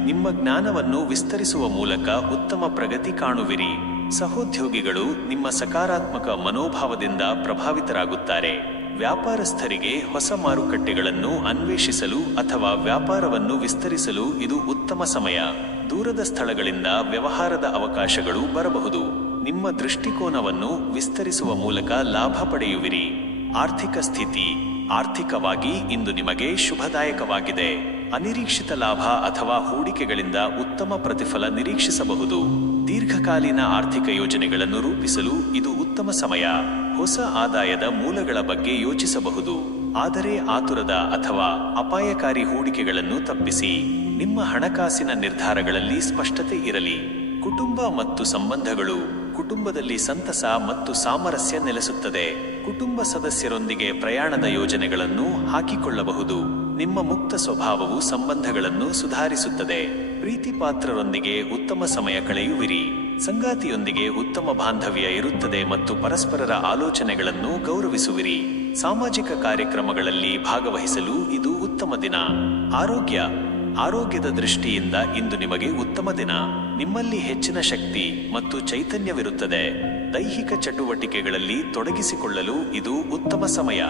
ನಿಮ್ಮ ಜ್ಞಾನವನ್ನು ವಿಸ್ತರಿಸುವ ಮೂಲಕ ಉತ್ತಮ ಪ್ರಗತಿ ಕಾಣುವಿರಿ. ಸಹೋದ್ಯೋಗಿಗಳು ನಿಮ್ಮ ಸಕಾರಾತ್ಮಕ ಮನೋಭಾವದಿಂದ ಪ್ರಭಾವಿತರಾಗುತ್ತಾರೆ. ವ್ಯಾಪಾರಸ್ಥರಿಗೆ ಹೊಸ ಮಾರುಕಟ್ಟೆಗಳನ್ನು ಅನ್ವೇಷಿಸಲು ಅಥವಾ ವ್ಯಾಪಾರವನ್ನು ವಿಸ್ತರಿಸಲು ಇದು ಉತ್ತಮ ಸಮಯ. ದೂರದ ಸ್ಥಳಗಳಿಂದ ವ್ಯವಹಾರದ ಅವಕಾಶಗಳು ಬರಬಹುದು. ನಿಮ್ಮ ದೃಷ್ಟಿಕೋನವನ್ನು ವಿಸ್ತರಿಸುವ ಮೂಲಕ ಲಾಭ ಪಡೆಯುವಿರಿ. ಆರ್ಥಿಕ ಸ್ಥಿತಿ. ಆರ್ಥಿಕವಾಗಿ ಇಂದು ನಿಮಗೆ ಶುಭದಾಯಕವಾಗಿದೆ. ಅನಿರೀಕ್ಷಿತ ಲಾಭ ಅಥವಾ ಹೂಡಿಕೆಗಳಿಂದ ಉತ್ತಮ ಪ್ರತಿಫಲ ನಿರೀಕ್ಷಿಸಬಹುದು. ದೀರ್ಘಕಾಲೀನ ಆರ್ಥಿಕ ಯೋಜನೆಗಳನ್ನು ರೂಪಿಸಲು ಇದು ಉತ್ತಮ ಸಮಯ. ಹೊಸ ಆದಾಯದ ಮೂಲಗಳ ಬಗ್ಗೆ ಯೋಚಿಸಬಹುದು, ಆದರೆ ಆತುರದ ಅಥವಾ ಅಪಾಯಕಾರಿ ಹೂಡಿಕೆಗಳನ್ನು ತಪ್ಪಿಸಿ. ನಿಮ್ಮ ಹಣಕಾಸಿನ ನಿರ್ಧಾರಗಳಲ್ಲಿ ಸ್ಪಷ್ಟತೆ ಇರಲಿ. ಕುಟುಂಬ ಮತ್ತು ಸಂಬಂಧಗಳು. ಕುಟುಂಬದಲ್ಲಿ ಸಂತಸ ಮತ್ತು ಸಾಮರಸ್ಯ ನೆಲೆಸುತ್ತದೆ. ಕುಟುಂಬ ಸದಸ್ಯರೊಂದಿಗೆ ಪ್ರಯಾಣದ ಯೋಜನೆಗಳನ್ನು ಹಾಕಿಕೊಳ್ಳಬಹುದು. ನಿಮ್ಮ ಮುಕ್ತ ಸ್ವಭಾವವು ಸಂಬಂಧಗಳನ್ನು ಸುಧಾರಿಸುತ್ತದೆ. ಪ್ರೀತಿಪಾತ್ರರೊಂದಿಗೆ ಉತ್ತಮ ಸಮಯ ಕಳೆಯುವಿರಿ. ಸಂಗಾತಿಯೊಂದಿಗೆ ಉತ್ತಮ ಬಾಂಧವ್ಯ ಇರುತ್ತದೆ ಮತ್ತು ಪರಸ್ಪರರ ಆಲೋಚನೆಗಳನ್ನು ಗೌರವಿಸುವಿರಿ. ಸಾಮಾಜಿಕ ಕಾರ್ಯಕ್ರಮಗಳಲ್ಲಿ ಭಾಗವಹಿಸಲು ಇದು ಉತ್ತಮ ದಿನ. ಆರೋಗ್ಯ. ಆರೋಗ್ಯದ ದೃಷ್ಟಿಯಿಂದ ಇಂದು ನಿಮಗೆ ಉತ್ತಮ ದಿನ. ನಿಮ್ಮಲ್ಲಿ ಹೆಚ್ಚಿನ ಶಕ್ತಿ ಮತ್ತು ಚೈತನ್ಯವಿರುತ್ತದೆ. ದೈಹಿಕ ಚಟುವಟಿಕೆಗಳಲ್ಲಿ ತೊಡಗಿಸಿಕೊಳ್ಳಲು ಇದು ಉತ್ತಮ ಸಮಯ.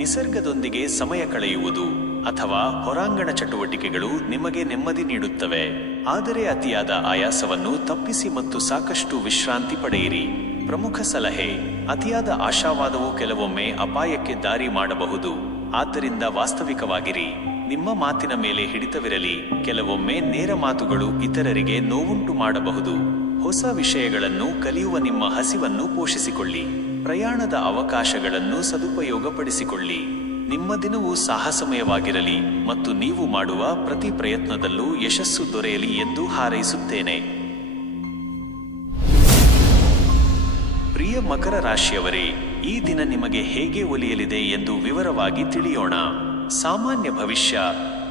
ನಿಸರ್ಗದೊಂದಿಗೆ ಸಮಯ ಕಳೆಯುವುದು ಅಥವಾ ಹೊರಾಂಗಣ ಚಟುವಟಿಕೆಗಳು ನಿಮಗೆ ನೆಮ್ಮದಿ ನೀಡುತ್ತವೆ. ಆದರೆ ಅತಿಯಾದ ಆಯಾಸವನ್ನು ತಪ್ಪಿಸಿ ಮತ್ತು ಸಾಕಷ್ಟು ವಿಶ್ರಾಂತಿ ಪಡೆಯಿರಿ. ಪ್ರಮುಖ ಸಲಹೆ: ಅತಿಯಾದ ಆಶಾವಾದವು ಕೆಲವೊಮ್ಮೆ ಅಪಾಯಕ್ಕೆ ದಾರಿ ಮಾಡಬಹುದು. ಆದ್ದರಿಂದ ವಾಸ್ತವಿಕವಾಗಿರಿ. ನಿಮ್ಮ ಮಾತಿನ ಮೇಲೆ ಹಿಡಿತವಿರಲಿ. ಕೆಲವೊಮ್ಮೆ ನೇರ ಮಾತುಗಳು ಇತರರಿಗೆ ನೋವುಂಟು ಮಾಡಬಹುದು. ಹೊಸ ವಿಷಯಗಳನ್ನು ಕಲಿಯುವ ನಿಮ್ಮ ಹಸಿವನ್ನು ಪೋಷಿಸಿಕೊಳ್ಳಿ. ಪ್ರಯಾಣದ ಅವಕಾಶಗಳನ್ನು ಸದುಪಯೋಗಪಡಿಸಿಕೊಳ್ಳಿ. ನಿಮ್ಮ ದಿನವು ಸಾಹಸಮಯವಾಗಿರಲಿ ಮತ್ತು ನೀವು ಮಾಡುವ ಪ್ರತಿ ಪ್ರಯತ್ನದಲ್ಲೂ ಯಶಸ್ಸು ದೊರೆಯಲಿ ಎಂದು ಹಾರೈಸುತ್ತೇನೆ. ಪ್ರಿಯ ಮಕರ ರಾಶಿಯವರೇ, ಈ ದಿನ ನಿಮಗೆ ಹೇಗೆ ಒಲಿಯಲಿದೆ ಎಂದು ವಿವರವಾಗಿ ತಿಳಿಯೋಣ. ಸಾಮಾನ್ಯ ಭವಿಷ್ಯ.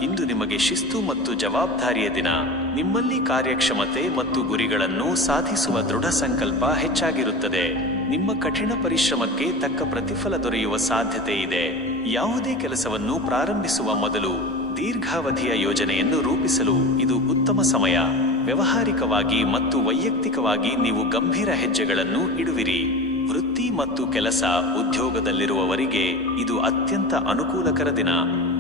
ಇಂದು ನಿಮಗೆ ಶಿಸ್ತು ಮತ್ತು ಜವಾಬ್ದಾರಿಯ ದಿನ. ನಿಮ್ಮಲ್ಲಿ ಕಾರ್ಯಕ್ಷಮತೆ ಮತ್ತು ಗುರಿಗಳನ್ನು ಸಾಧಿಸುವ ದೃಢ ಸಂಕಲ್ಪ ಹೆಚ್ಚಾಗಿರುತ್ತದೆ. ನಿಮ್ಮ ಕಠಿಣ ಪರಿಶ್ರಮಕ್ಕೆ ತಕ್ಕ ಪ್ರತಿಫಲ ದೊರೆಯುವ ಸಾಧ್ಯತೆ ಇದೆ. ಯಾವುದೇ ಕೆಲಸವನ್ನು ಪ್ರಾರಂಭಿಸುವ ಮೊದಲು ದೀರ್ಘಾವಧಿಯ ಯೋಜನೆಯನ್ನು ರೂಪಿಸಲು ಇದು ಉತ್ತಮ ಸಮಯ. ವ್ಯಾವಹಾರಿಕವಾಗಿ ಮತ್ತು ವೈಯಕ್ತಿಕವಾಗಿ ನೀವು ಗಂಭೀರ ಹೆಜ್ಜೆಗಳನ್ನು ಇಡುವಿರಿ. ವೃತ್ತಿ ಮತ್ತು ಕೆಲಸ ಉದ್ಯೋಗದಲ್ಲಿರುವವರಿಗೆ ಇದು ಅತ್ಯಂತ ಅನುಕೂಲಕರ ದಿನ.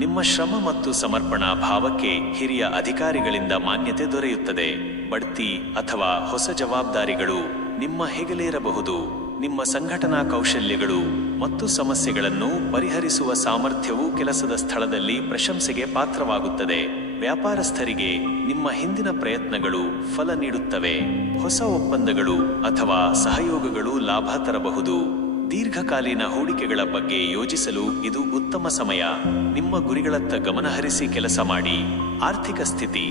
ನಿಮ್ಮ ಶ್ರಮ ಮತ್ತು ಸಮರ್ಪಣಾ ಭಾವಕ್ಕೆ ಹಿರಿಯ ಅಧಿಕಾರಿಗಳಿಂದ ಮಾನ್ಯತೆ ದೊರೆಯುತ್ತದೆ. ಬಡ್ತಿ ಅಥವಾ ಹೊಸ ಜವಾಬ್ದಾರಿಗಳು ನಿಮ್ಮ ಹೆಗಲೇರಬಹುದು. ನಿಮ್ಮ ಸಂಘಟನಾ ಕೌಶಲ್ಯಗಳು ಮತ್ತು ಸಮಸ್ಯೆಗಳನ್ನು ಪರಿಹರಿಸುವ ಸಾಮರ್ಥ್ಯವು ಕೆಲಸದ ಸ್ಥಳದಲ್ಲಿ ಪ್ರಶಂಸೆಗೆ ಪಾತ್ರವಾಗುತ್ತದೆ. ವ್ಯಾಪಾರಸ್ಥರಿಗೆ ನಿಮ್ಮ ಹಿಂದಿನ ಪ್ರಯತ್ನಗಳು ಫಲ ನೀಡುತ್ತವೆ. ಹೊಸ ಒಪ್ಪಂದಗಳು ಅಥವಾ ಸಹಯೋಗಗಳು ಲಾಭ ತರಬಹುದು. ದೀರ್ಘಕಾಲೀನ ಹೂಡಿಕೆಗಳ ಬಗ್ಗೆ ಯೋಚಿಸಲು ಇದು ಉತ್ತಮ ಸಮಯ. ನಿಮ್ಮ ಗುರಿಗಳತ್ತ ಗಮನಹರಿಸಿ ಕೆಲಸ ಮಾಡಿ. ಆರ್ಥಿಕ ಸ್ಥಿತಿ.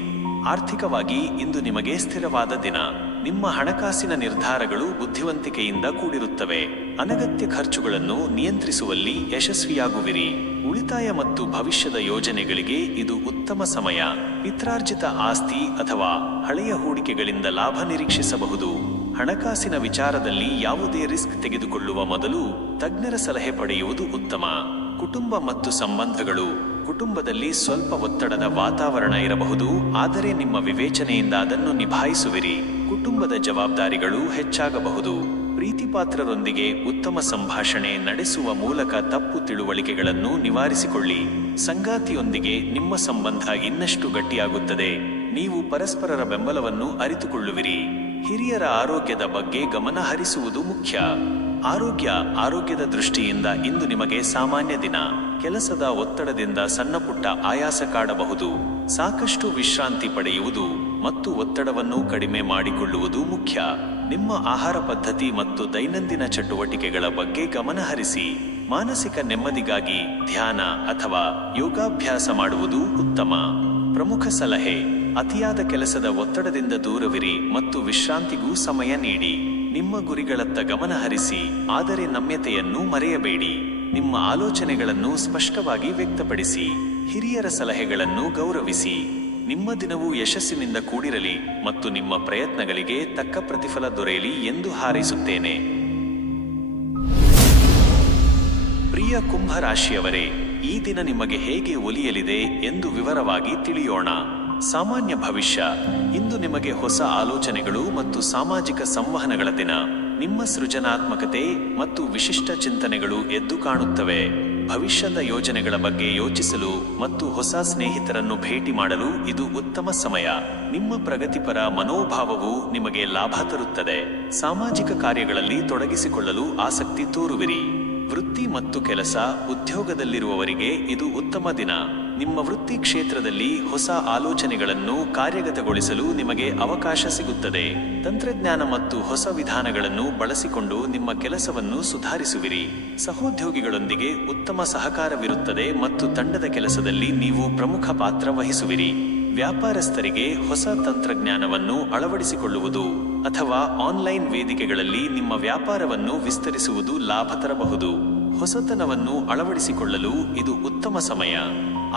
ಆರ್ಥಿಕವಾಗಿ ಇಂದು ನಿಮಗೆ ಸ್ಥಿರವಾದ ದಿನ. ನಿಮ್ಮ ಹಣಕಾಸಿನ ನಿರ್ಧಾರಗಳು ಬುದ್ಧಿವಂತಿಕೆಯಿಂದ ಕೂಡಿರುತ್ತವೆ. ಅನಗತ್ಯ ಖರ್ಚುಗಳನ್ನು ನಿಯಂತ್ರಿಸುವಲ್ಲಿ ಯಶಸ್ವಿಯಾಗುವಿರಿ. ಉಳಿತಾಯ ಮತ್ತು ಭವಿಷ್ಯದ ಯೋಜನೆಗಳಿಗೆ ಇದು ಉತ್ತಮ ಸಮಯ. ಪಿತ್ರಾರ್ಜಿತ ಆಸ್ತಿ ಅಥವಾ ಹಳೆಯ ಹೂಡಿಕೆಗಳಿಂದ ಲಾಭ ನಿರೀಕ್ಷಿಸಬಹುದು. ಹಣಕಾಸಿನ ವಿಚಾರದಲ್ಲಿ ಯಾವುದೇ ರಿಸ್ಕ್ ತೆಗೆದುಕೊಳ್ಳುವ ಮೊದಲು ತಜ್ಞರ ಸಲಹೆ ಪಡೆಯುವುದು ಉತ್ತಮ. ಕುಟುಂಬ ಮತ್ತು ಸಂಬಂಧಗಳು. ಕುಟುಂಬದಲ್ಲಿ ಸ್ವಲ್ಪ ಒತ್ತಡದ ವಾತಾವರಣ ಇರಬಹುದು, ಆದರೆ ನಿಮ್ಮ ವಿವೇಚನೆಯಿಂದ ಅದನ್ನು ನಿಭಾಯಿಸುವಿರಿ. ಕುಟುಂಬದ ಜವಾಬ್ದಾರಿಗಳು ಹೆಚ್ಚಾಗಬಹುದು. ಪ್ರೀತಿಪಾತ್ರರೊಂದಿಗೆ ಉತ್ತಮ ಸಂಭಾಷಣೆ ನಡೆಸುವ ಮೂಲಕ ತಪ್ಪು ತಿಳುವಳಿಕೆಗಳನ್ನು ನಿವಾರಿಸಿಕೊಳ್ಳಿ. ಸಂಗಾತಿಯೊಂದಿಗೆ ನಿಮ್ಮ ಸಂಬಂಧ ಇನ್ನಷ್ಟು ಗಟ್ಟಿಯಾಗುತ್ತದೆ. ನೀವು ಪರಸ್ಪರರ ಬೆಂಬಲವನ್ನು ಅರಿತುಕೊಳ್ಳುವಿರಿ. ಹಿರಿಯರ ಆರೋಗ್ಯದ ಬಗ್ಗೆ ಗಮನ ಹರಿಸುವುದು ಮುಖ್ಯ. ಆರೋಗ್ಯದ ದೃಷ್ಟಿಯಿಂದ ಇಂದು ನಿಮಗೆ ಸಾಮಾನ್ಯ ದಿನ. ಕೆಲಸದ ಒತ್ತಡದಿಂದ ಸಣ್ಣಪುಟ್ಟ ಆಯಾಸ ಕಾಡಬಹುದು. ಸಾಕಷ್ಟು ವಿಶ್ರಾಂತಿ ಪಡೆಯುವುದು ಮತ್ತು ಒತ್ತಡವನ್ನು ಕಡಿಮೆ ಮಾಡಿಕೊಳ್ಳುವುದು ಮುಖ್ಯ. ನಿಮ್ಮ ಆಹಾರ ಪದ್ಧತಿ ಮತ್ತು ದೈನಂದಿನ ಚಟುವಟಿಕೆಗಳ ಬಗ್ಗೆ ಗಮನ ಹರಿಸಿ. ಮಾನಸಿಕ ನೆಮ್ಮದಿಗಾಗಿ ಧ್ಯಾನ ಅಥವಾ ಯೋಗಾಭ್ಯಾಸ ಮಾಡುವುದು ಉತ್ತಮ. ಪ್ರಮುಖ ಸಲಹೆ: ಅತಿಯಾದ ಕೆಲಸದ ಒತ್ತಡದಿಂದ ದೂರವಿರಿ ಮತ್ತು ವಿಶ್ರಾಂತಿಗೂ ಸಮಯ ನೀಡಿ. ನಿಮ್ಮ ಗುರಿಗಳತ್ತ ಗಮನ ಹರಿಸಿ, ಆದರೆ ನಮ್ಯತೆಯನ್ನು ಮರೆಯಬೇಡಿ. ನಿಮ್ಮ ಆಲೋಚನೆಗಳನ್ನು ಸ್ಪಷ್ಟವಾಗಿ ವ್ಯಕ್ತಪಡಿಸಿ. ಹಿರಿಯರ ಸಲಹೆಗಳನ್ನು ಗೌರವಿಸಿ. ನಿಮ್ಮ ದಿನವು ಯಶಸ್ಸಿನಿಂದ ಕೂಡಿರಲಿ ಮತ್ತು ನಿಮ್ಮ ಪ್ರಯತ್ನಗಳಿಗೆ ತಕ್ಕ ಪ್ರತಿಫಲ ದೊರೆಯಲಿ ಎಂದು ಹಾರೈಸುತ್ತೇನೆ. ಪ್ರಿಯ ಕುಂಭ ರಾಶಿಯವರೇ, ಈ ದಿನ ನಿಮಗೆ ಹೇಗೆ ಒಲಿಯಲಿದೆ ಎಂದು ವಿವರವಾಗಿ ತಿಳಿಯೋಣ. ಸಾಮಾನ್ಯ ಭವಿಷ್ಯ. ಇಂದು ನಿಮಗೆ ಹೊಸ ಆಲೋಚನೆಗಳು ಮತ್ತು ಸಾಮಾಜಿಕ ಸಂವಹನಗಳ ದಿನ. ನಿಮ್ಮ ಸೃಜನಾತ್ಮಕತೆ ಮತ್ತು ವಿಶಿಷ್ಟ ಚಿಂತನೆಗಳು ಎದ್ದು ಕಾಣುತ್ತವೆ. ಭವಿಷ್ಯದ ಯೋಜನೆಗಳ ಬಗ್ಗೆ ಯೋಚಿಸಲು ಮತ್ತು ಹೊಸ ಸ್ನೇಹಿತರನ್ನು ಭೇಟಿ ಮಾಡಲು ಇದು ಉತ್ತಮ ಸಮಯ. ನಿಮ್ಮ ಪ್ರಗತಿಪರ ಮನೋಭಾವವು ನಿಮಗೆ ಲಾಭ ತರುತ್ತದೆ. ಸಾಮಾಜಿಕ ಕಾರ್ಯಗಳಲ್ಲಿ ತೊಡಗಿಸಿಕೊಳ್ಳಲು ಆಸಕ್ತಿ ತೋರುವಿರಿ. ವೃತ್ತಿ ಮತ್ತು ಕೆಲಸ, ಉದ್ಯೋಗದಲ್ಲಿರುವವರಿಗೆ ಇದು ಉತ್ತಮ ದಿನ. ನಿಮ್ಮ ವೃತ್ತಿ ಕ್ಷೇತ್ರದಲ್ಲಿ ಹೊಸ ಆಲೋಚನೆಗಳನ್ನು ಕಾರ್ಯಗತಗೊಳಿಸಲು ನಿಮಗೆ ಅವಕಾಶ ಸಿಗುತ್ತದೆ. ತಂತ್ರಜ್ಞಾನ ಮತ್ತು ಹೊಸ ವಿಧಾನಗಳನ್ನು ಬಳಸಿಕೊಂಡು ನಿಮ್ಮ ಕೆಲಸವನ್ನು ಸುಧಾರಿಸುವಿರಿ. ಸಹೋದ್ಯೋಗಿಗಳೊಂದಿಗೆ ಉತ್ತಮ ಸಹಕಾರವಿರುತ್ತದೆ ಮತ್ತು ತಂಡದ ಕೆಲಸದಲ್ಲಿ ನೀವು ಪ್ರಮುಖ ಪಾತ್ರ ವಹಿಸುವಿರಿ. ವ್ಯಾಪಾರಸ್ಥರಿಗೆ ಹೊಸ ತಂತ್ರಜ್ಞಾನವನ್ನು ಅಳವಡಿಸಿಕೊಳ್ಳುವುದು ಅಥವಾ ಆನ್ಲೈನ್ ವೇದಿಕೆಗಳಲ್ಲಿ ನಿಮ್ಮ ವ್ಯಾಪಾರವನ್ನು ವಿಸ್ತರಿಸುವುದು ಲಾಭ ತರಬಹುದು. ಹೊಸತನವನ್ನು ಅಳವಡಿಸಿಕೊಳ್ಳಲು ಇದು ಉತ್ತಮ ಸಮಯ.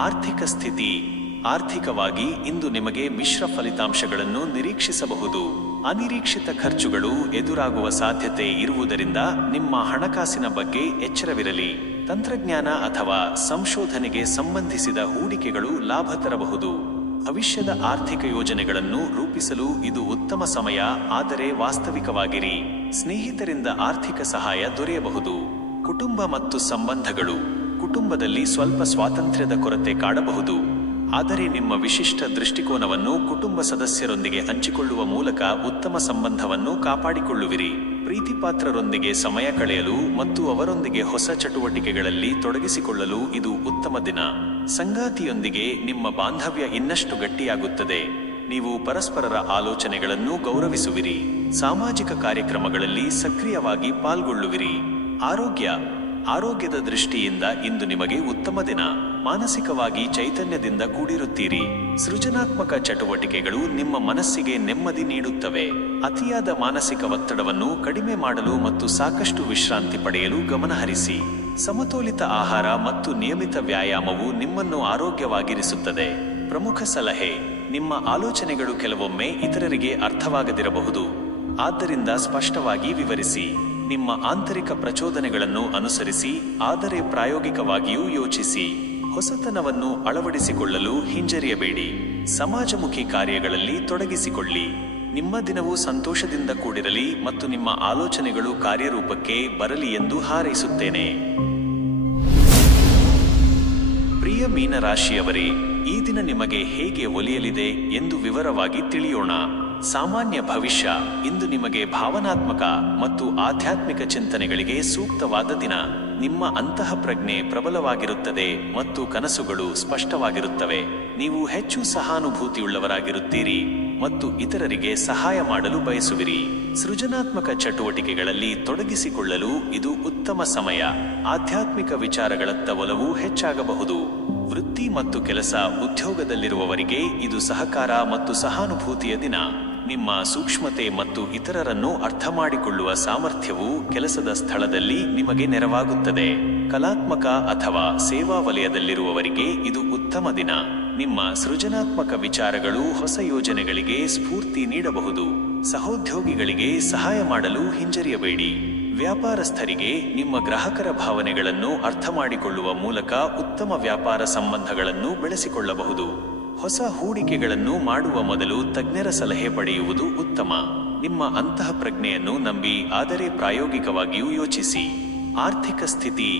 ಆರ್ಥಿಕ ಸ್ಥಿತಿ. ಆರ್ಥಿಕವಾಗಿ ಇಂದು ನಿಮಗೆ ಮಿಶ್ರ ಫಲಿತಾಂಶಗಳನ್ನು ನಿರೀಕ್ಷಿಸಬಹುದು. ಅನಿರೀಕ್ಷಿತ ಖರ್ಚುಗಳು ಎದುರಾಗುವ ಸಾಧ್ಯತೆ ಇರುವುದರಿಂದ ನಿಮ್ಮ ಹಣಕಾಸಿನ ಬಗ್ಗೆ ಎಚ್ಚರವಿರಲಿ. ತಂತ್ರಜ್ಞಾನ ಅಥವಾ ಸಂಶೋಧನೆಗೆ ಸಂಬಂಧಿಸಿದ ಹೂಡಿಕೆಗಳು ಲಾಭ ತರಬಹುದು. ಭವಿಷ್ಯದ ಆರ್ಥಿಕ ಯೋಜನೆಗಳನ್ನು ರೂಪಿಸಲು ಇದು ಉತ್ತಮ ಸಮಯ, ಆದರೆ ವಾಸ್ತವಿಕವಾಗಿರಿ. ಸ್ನೇಹಿತರಿಂದ ಆರ್ಥಿಕ ಸಹಾಯ ದೊರೆಯಬಹುದು. ಕುಟುಂಬ ಮತ್ತು ಸಂಬಂಧಗಳು. ಕುಟುಂಬದಲ್ಲಿ ಸ್ವಲ್ಪ ಸ್ವಾತಂತ್ರ್ಯದ ಕೊರತೆ ಕಾಡಬಹುದು, ಆದರೆ ನಿಮ್ಮ ವಿಶಿಷ್ಟ ದೃಷ್ಟಿಕೋನವನ್ನು ಕುಟುಂಬ ಸದಸ್ಯರೊಂದಿಗೆ ಹಂಚಿಕೊಳ್ಳುವ ಮೂಲಕ ಉತ್ತಮ ಸಂಬಂಧವನ್ನು ಕಾಪಾಡಿಕೊಳ್ಳುವಿರಿ. ಪ್ರೀತಿಪಾತ್ರರೊಂದಿಗೆ ಸಮಯ ಕಳೆಯಲು ಮತ್ತು ಅವರೊಂದಿಗೆ ಹೊಸ ಚಟುವಟಿಕೆಗಳಲ್ಲಿ ತೊಡಗಿಸಿಕೊಳ್ಳಲು ಇದು ಉತ್ತಮ ದಿನ. ಸಂಗಾತಿಯೊಂದಿಗೆ ನಿಮ್ಮ ಬಾಂಧವ್ಯ ಇನ್ನಷ್ಟು ಗಟ್ಟಿಯಾಗುತ್ತದೆ. ನೀವು ಪರಸ್ಪರರ ಆಲೋಚನೆಗಳನ್ನು ಗೌರವಿಸುವಿರಿ. ಸಾಮಾಜಿಕ ಕಾರ್ಯಕ್ರಮಗಳಲ್ಲಿ ಸಕ್ರಿಯವಾಗಿ ಪಾಲ್ಗೊಳ್ಳುವಿರಿ. ಆರೋಗ್ಯದ ದೃಷ್ಟಿಯಿಂದ ಇಂದು ನಿಮಗೆ ಉತ್ತಮ ದಿನ. ಮಾನಸಿಕವಾಗಿ ಚೈತನ್ಯದಿಂದ ಕೂಡಿರುತ್ತೀರಿ. ಸೃಜನಾತ್ಮಕ ಚಟುವಟಿಕೆಗಳು ನಿಮ್ಮ ಮನಸ್ಸಿಗೆ ನೆಮ್ಮದಿ ನೀಡುತ್ತವೆ. ಅತಿಯಾದ ಮಾನಸಿಕ ಒತ್ತಡವನ್ನು ಕಡಿಮೆ ಮಾಡಲು ಮತ್ತು ಸಾಕಷ್ಟು ವಿಶ್ರಾಂತಿ ಪಡೆಯಲು ಗಮನಹರಿಸಿ. ಸಮತೋಲಿತ ಆಹಾರ ಮತ್ತು ನಿಯಮಿತ ವ್ಯಾಯಾಮವು ನಿಮ್ಮನ್ನು ಆರೋಗ್ಯವಾಗಿರಿಸುತ್ತದೆ. ಪ್ರಮುಖ ಸಲಹೆ: ನಿಮ್ಮ ಆಲೋಚನೆಗಳು ಕೆಲವೊಮ್ಮೆ ಇತರರಿಗೆ ಅರ್ಥವಾಗದಿರಬಹುದು, ಆದ್ದರಿಂದ ಸ್ಪಷ್ಟವಾಗಿ ವಿವರಿಸಿ. ನಿಮ್ಮ ಆಂತರಿಕ ಪ್ರಚೋದನೆಗಳನ್ನು ಅನುಸರಿಸಿ, ಆದರೆ ಪ್ರಾಯೋಗಿಕವಾಗಿಯೂ ಯೋಚಿಸಿ. ಹೊಸತನವನ್ನು ಅಳವಡಿಸಿಕೊಳ್ಳಲು ಹಿಂಜರಿಯಬೇಡಿ. ಸಮಾಜಮುಖಿ ಕಾರ್ಯಗಳಲ್ಲಿ ತೊಡಗಿಸಿಕೊಳ್ಳಿ. ನಿಮ್ಮ ದಿನವು ಸಂತೋಷದಿಂದ ಕೂಡಿರಲಿ ಮತ್ತು ನಿಮ್ಮ ಆಲೋಚನೆಗಳು ಕಾರ್ಯರೂಪಕ್ಕೆ ಬರಲಿ ಎಂದು ಹಾರೈಸುತ್ತೇನೆ. ಪ್ರಿಯ ಮೀನರಾಶಿಯವರೇ, ಈ ದಿನ ನಿಮಗೆ ಹೇಗೆ ಒಲಿಯಲಿದೆ ಎಂದು ವಿವರವಾಗಿ ತಿಳಿಯೋಣ. ಸಾಮಾನ್ಯ ಭವಿಷ್ಯ. ಇಂದು ನಿಮಗೆ ಭಾವನಾತ್ಮಕ ಮತ್ತು ಆಧ್ಯಾತ್ಮಿಕ ಚಿಂತನೆಗಳಿಗೆ ಸೂಕ್ತವಾದ ದಿನ. ನಿಮ್ಮ ಅಂತಃ ಪ್ರಜ್ಞೆ ಪ್ರಬಲವಾಗಿರುತ್ತದೆ ಮತ್ತು ಕನಸುಗಳು ಸ್ಪಷ್ಟವಾಗಿರುತ್ತವೆ. ನೀವು ಹೆಚ್ಚು ಸಹಾನುಭೂತಿಯುಳ್ಳವರಾಗಿರುತ್ತೀರಿ ಮತ್ತು ಇತರರಿಗೆ ಸಹಾಯ ಮಾಡಲು ಬಯಸುವಿರಿ. ಸೃಜನಾತ್ಮಕ ಚಟುವಟಿಕೆಗಳಲ್ಲಿ ತೊಡಗಿಸಿಕೊಳ್ಳಲು ಇದು ಉತ್ತಮ ಸಮಯ. ಆಧ್ಯಾತ್ಮಿಕ ವಿಚಾರಗಳತ್ತ ಒಲವು ಹೆಚ್ಚಾಗಬಹುದು. ವೃತ್ತಿ ಮತ್ತು ಕೆಲಸ, ಉದ್ಯೋಗದಲ್ಲಿರುವವರಿಗೆ ಇದು ಸಹಕಾರ ಮತ್ತು ಸಹಾನುಭೂತಿಯ ದಿನ. ನಿಮ್ಮ ಸೂಕ್ಷ್ಮತೆ ಮತ್ತು ಇತರರನ್ನು ಅರ್ಥ ಮಾಡಿಕೊಳ್ಳುವ ಸಾಮರ್ಥ್ಯವು ಕೆಲಸದ ಸ್ಥಳದಲ್ಲಿ ನಿಮಗೆ ನೆರವಾಗುತ್ತದೆ. ಕಲಾತ್ಮಕ ಅಥವಾ ಸೇವಾ ವಲಯದಲ್ಲಿರುವವರಿಗೆ ಇದು ಉತ್ತಮ ದಿನ. ನಿಮ್ಮ ಸೃಜನಾತ್ಮಕ ವಿಚಾರಗಳು ಹೊಸ ಯೋಜನೆಗಳಿಗೆ ಸ್ಫೂರ್ತಿ ನೀಡಬಹುದು. ಸಹೋದ್ಯೋಗಿಗಳಿಗೆ ಸಹಾಯ ಮಾಡಲು ಹಿಂಜರಿಯಬೇಡಿ. ವ್ಯಾಪಾರಸ್ಥರಿಗೆ ನಿಮ್ಮ ಗ್ರಾಹಕರ ಭಾವನೆಗಳನ್ನು ಅರ್ಥ ಮಾಡಿಕೊಳ್ಳುವ ಮೂಲಕ ಉತ್ತಮ ವ್ಯಾಪಾರ ಸಂಬಂಧಗಳನ್ನು ಬೆಳೆಸಿಕೊಳ್ಳಬಹುದು. ಹೊಸ ಹೂಡಿಕೆಗಳನ್ನು ಮಾಡುವ ಮೊದಲು ತಜ್ಞರ ಸಲಹೆ ಪಡೆಯುವುದು ಉತ್ತಮ. ನಿಮ್ಮ ಅಂತಃ ಪ್ರಜ್ಞೆಯನ್ನು ನಂಬಿ, ಆದರೆ ಪ್ರಾಯೋಗಿಕವಾಗಿಯೂ ಯೋಚಿಸಿ. ಆರ್ಥಿಕ ಸ್ಥಿತಿ.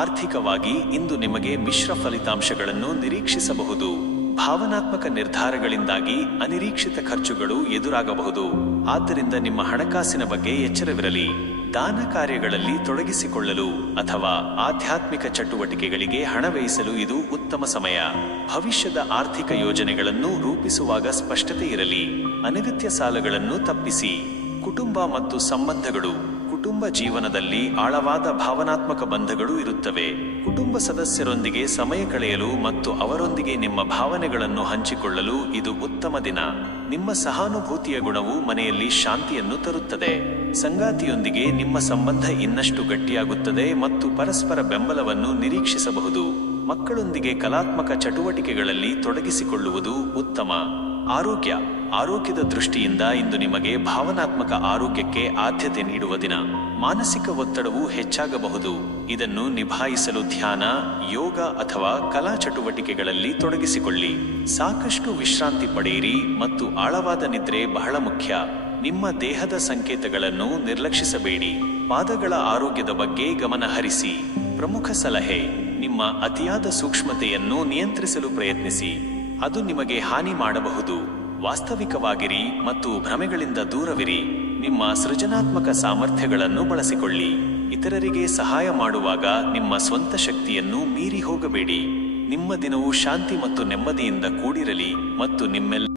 ಆರ್ಥಿಕವಾಗಿ ಇಂದು ನಿಮಗೆ ಮಿಶ್ರ ಫಲಿತಾಂಶಗಳನ್ನು ನಿರೀಕ್ಷಿಸಬಹುದು. ಭಾವನಾತ್ಮಕ ನಿರ್ಧಾರಗಳಿಂದಾಗಿ ಅನಿರೀಕ್ಷಿತ ಖರ್ಚುಗಳು ಎದುರಾಗಬಹುದು, ಆದ್ದರಿಂದ ನಿಮ್ಮ ಹಣಕಾಸಿನ ಬಗ್ಗೆ ಎಚ್ಚರವಿರಲಿ. ದಾನ ಕಾರ್ಯಗಳಲ್ಲಿ ತೊಡಗಿಸಿಕೊಳ್ಳಲು ಅಥವಾ ಆಧ್ಯಾತ್ಮಿಕ ಚಟುವಟಿಕೆಗಳಿಗೆ ಹಣ ವ್ಯಯಿಸಲು ಇದು ಉತ್ತಮ ಸಮಯ. ಭವಿಷ್ಯದ ಆರ್ಥಿಕ ಯೋಜನೆಗಳನ್ನು ರೂಪಿಸುವಾಗ ಸ್ಪಷ್ಟತೆ ಇರಲಿ. ಅನಗತ್ಯ ಸಾಲಗಳನ್ನು ತಪ್ಪಿಸಿ. ಕುಟುಂಬ ಮತ್ತು ಸಂಬಂಧಗಳು. ಕುಟುಂಬ ಜೀವನದಲ್ಲಿ ಆಳವಾದ ಭಾವನಾತ್ಮಕ ಬಂಧಗಳು ಇರುತ್ತವೆ. ಕುಟುಂಬ ಸದಸ್ಯರೊಂದಿಗೆ ಸಮಯ ಕಳೆಯಲು ಮತ್ತು ಅವರೊಂದಿಗೆ ನಿಮ್ಮ ಭಾವನೆಗಳನ್ನು ಹಂಚಿಕೊಳ್ಳಲು ಇದು ಉತ್ತಮ ದಿನ. ನಿಮ್ಮ ಸಹಾನುಭೂತಿಯ ಗುಣವು ಮನೆಯಲ್ಲಿ ಶಾಂತಿಯನ್ನು ತರುತ್ತದೆ. ಸಂಗಾತಿಯೊಂದಿಗೆ ನಿಮ್ಮ ಸಂಬಂಧ ಇನ್ನಷ್ಟು ಗಟ್ಟಿಯಾಗುತ್ತದೆ ಮತ್ತು ಪರಸ್ಪರ ಬೆಂಬಲವನ್ನು ನಿರೀಕ್ಷಿಸಬಹುದು. ಮಕ್ಕಳೊಂದಿಗೆ ಕಲಾತ್ಮಕ ಚಟುವಟಿಕೆಗಳಲ್ಲಿ ತೊಡಗಿಸಿಕೊಳ್ಳುವುದು ಉತ್ತಮ. ಆರೋಗ್ಯದ ದೃಷ್ಟಿಯಿಂದ ಇಂದು ನಿಮಗೆ ಭಾವನಾತ್ಮಕ ಆರೋಗ್ಯಕ್ಕೆ ಆದ್ಯತೆ ನೀಡುವ ದಿನ. ಮಾನಸಿಕ ಒತ್ತಡವು ಹೆಚ್ಚಾಗಬಹುದು. ಇದನ್ನು ನಿಭಾಯಿಸಲು ಧ್ಯಾನ, ಯೋಗ ಅಥವಾ ಕಲಾ ಚಟುವಟಿಕೆಗಳಲ್ಲಿ ತೊಡಗಿಸಿಕೊಳ್ಳಿ. ಸಾಕಷ್ಟು ವಿಶ್ರಾಂತಿ ಪಡೆಯಿರಿ ಮತ್ತು ಆಳವಾದ ನಿದ್ರೆ ಬಹಳ ಮುಖ್ಯ. ನಿಮ್ಮ ದೇಹದ ಸಂಕೇತಗಳನ್ನು ನಿರ್ಲಕ್ಷಿಸಬೇಡಿ. ಪಾದಗಳ ಆರೋಗ್ಯದ ಬಗ್ಗೆ ಗಮನ ಹರಿಸಿ. ಪ್ರಮುಖ ಸಲಹೆ: ನಿಮ್ಮ ಅತಿಯಾದ ಸೂಕ್ಷ್ಮತೆಯನ್ನು ನಿಯಂತ್ರಿಸಲು ಪ್ರಯತ್ನಿಸಿ. ಅದು ನಿಮಗೆ ಹಾನಿ ಮಾಡಬಹುದು. ವಾಸ್ತವಿಕವಾಗಿರಿ ಮತ್ತು ಭ್ರಮೆಗಳಿಂದ ದೂರವಿರಿ. ನಿಮ್ಮ ಸೃಜನಾತ್ಮಕ ಸಾಮರ್ಥ್ಯಗಳನ್ನು ಬಳಸಿಕೊಳ್ಳಿ. ಇತರರಿಗೆ ಸಹಾಯ ಮಾಡುವಾಗ ನಿಮ್ಮ ಸ್ವಂತ ಶಕ್ತಿಯನ್ನು ಮೀರಿ ಹೋಗಬೇಡಿ. ನಿಮ್ಮ ದಿನವು ಶಾಂತಿ ಮತ್ತು ನೆಮ್ಮದಿಯಿಂದ ಕೂಡಿರಲಿ ಮತ್ತು ನಿಮ್ಮೆಲ್ಲ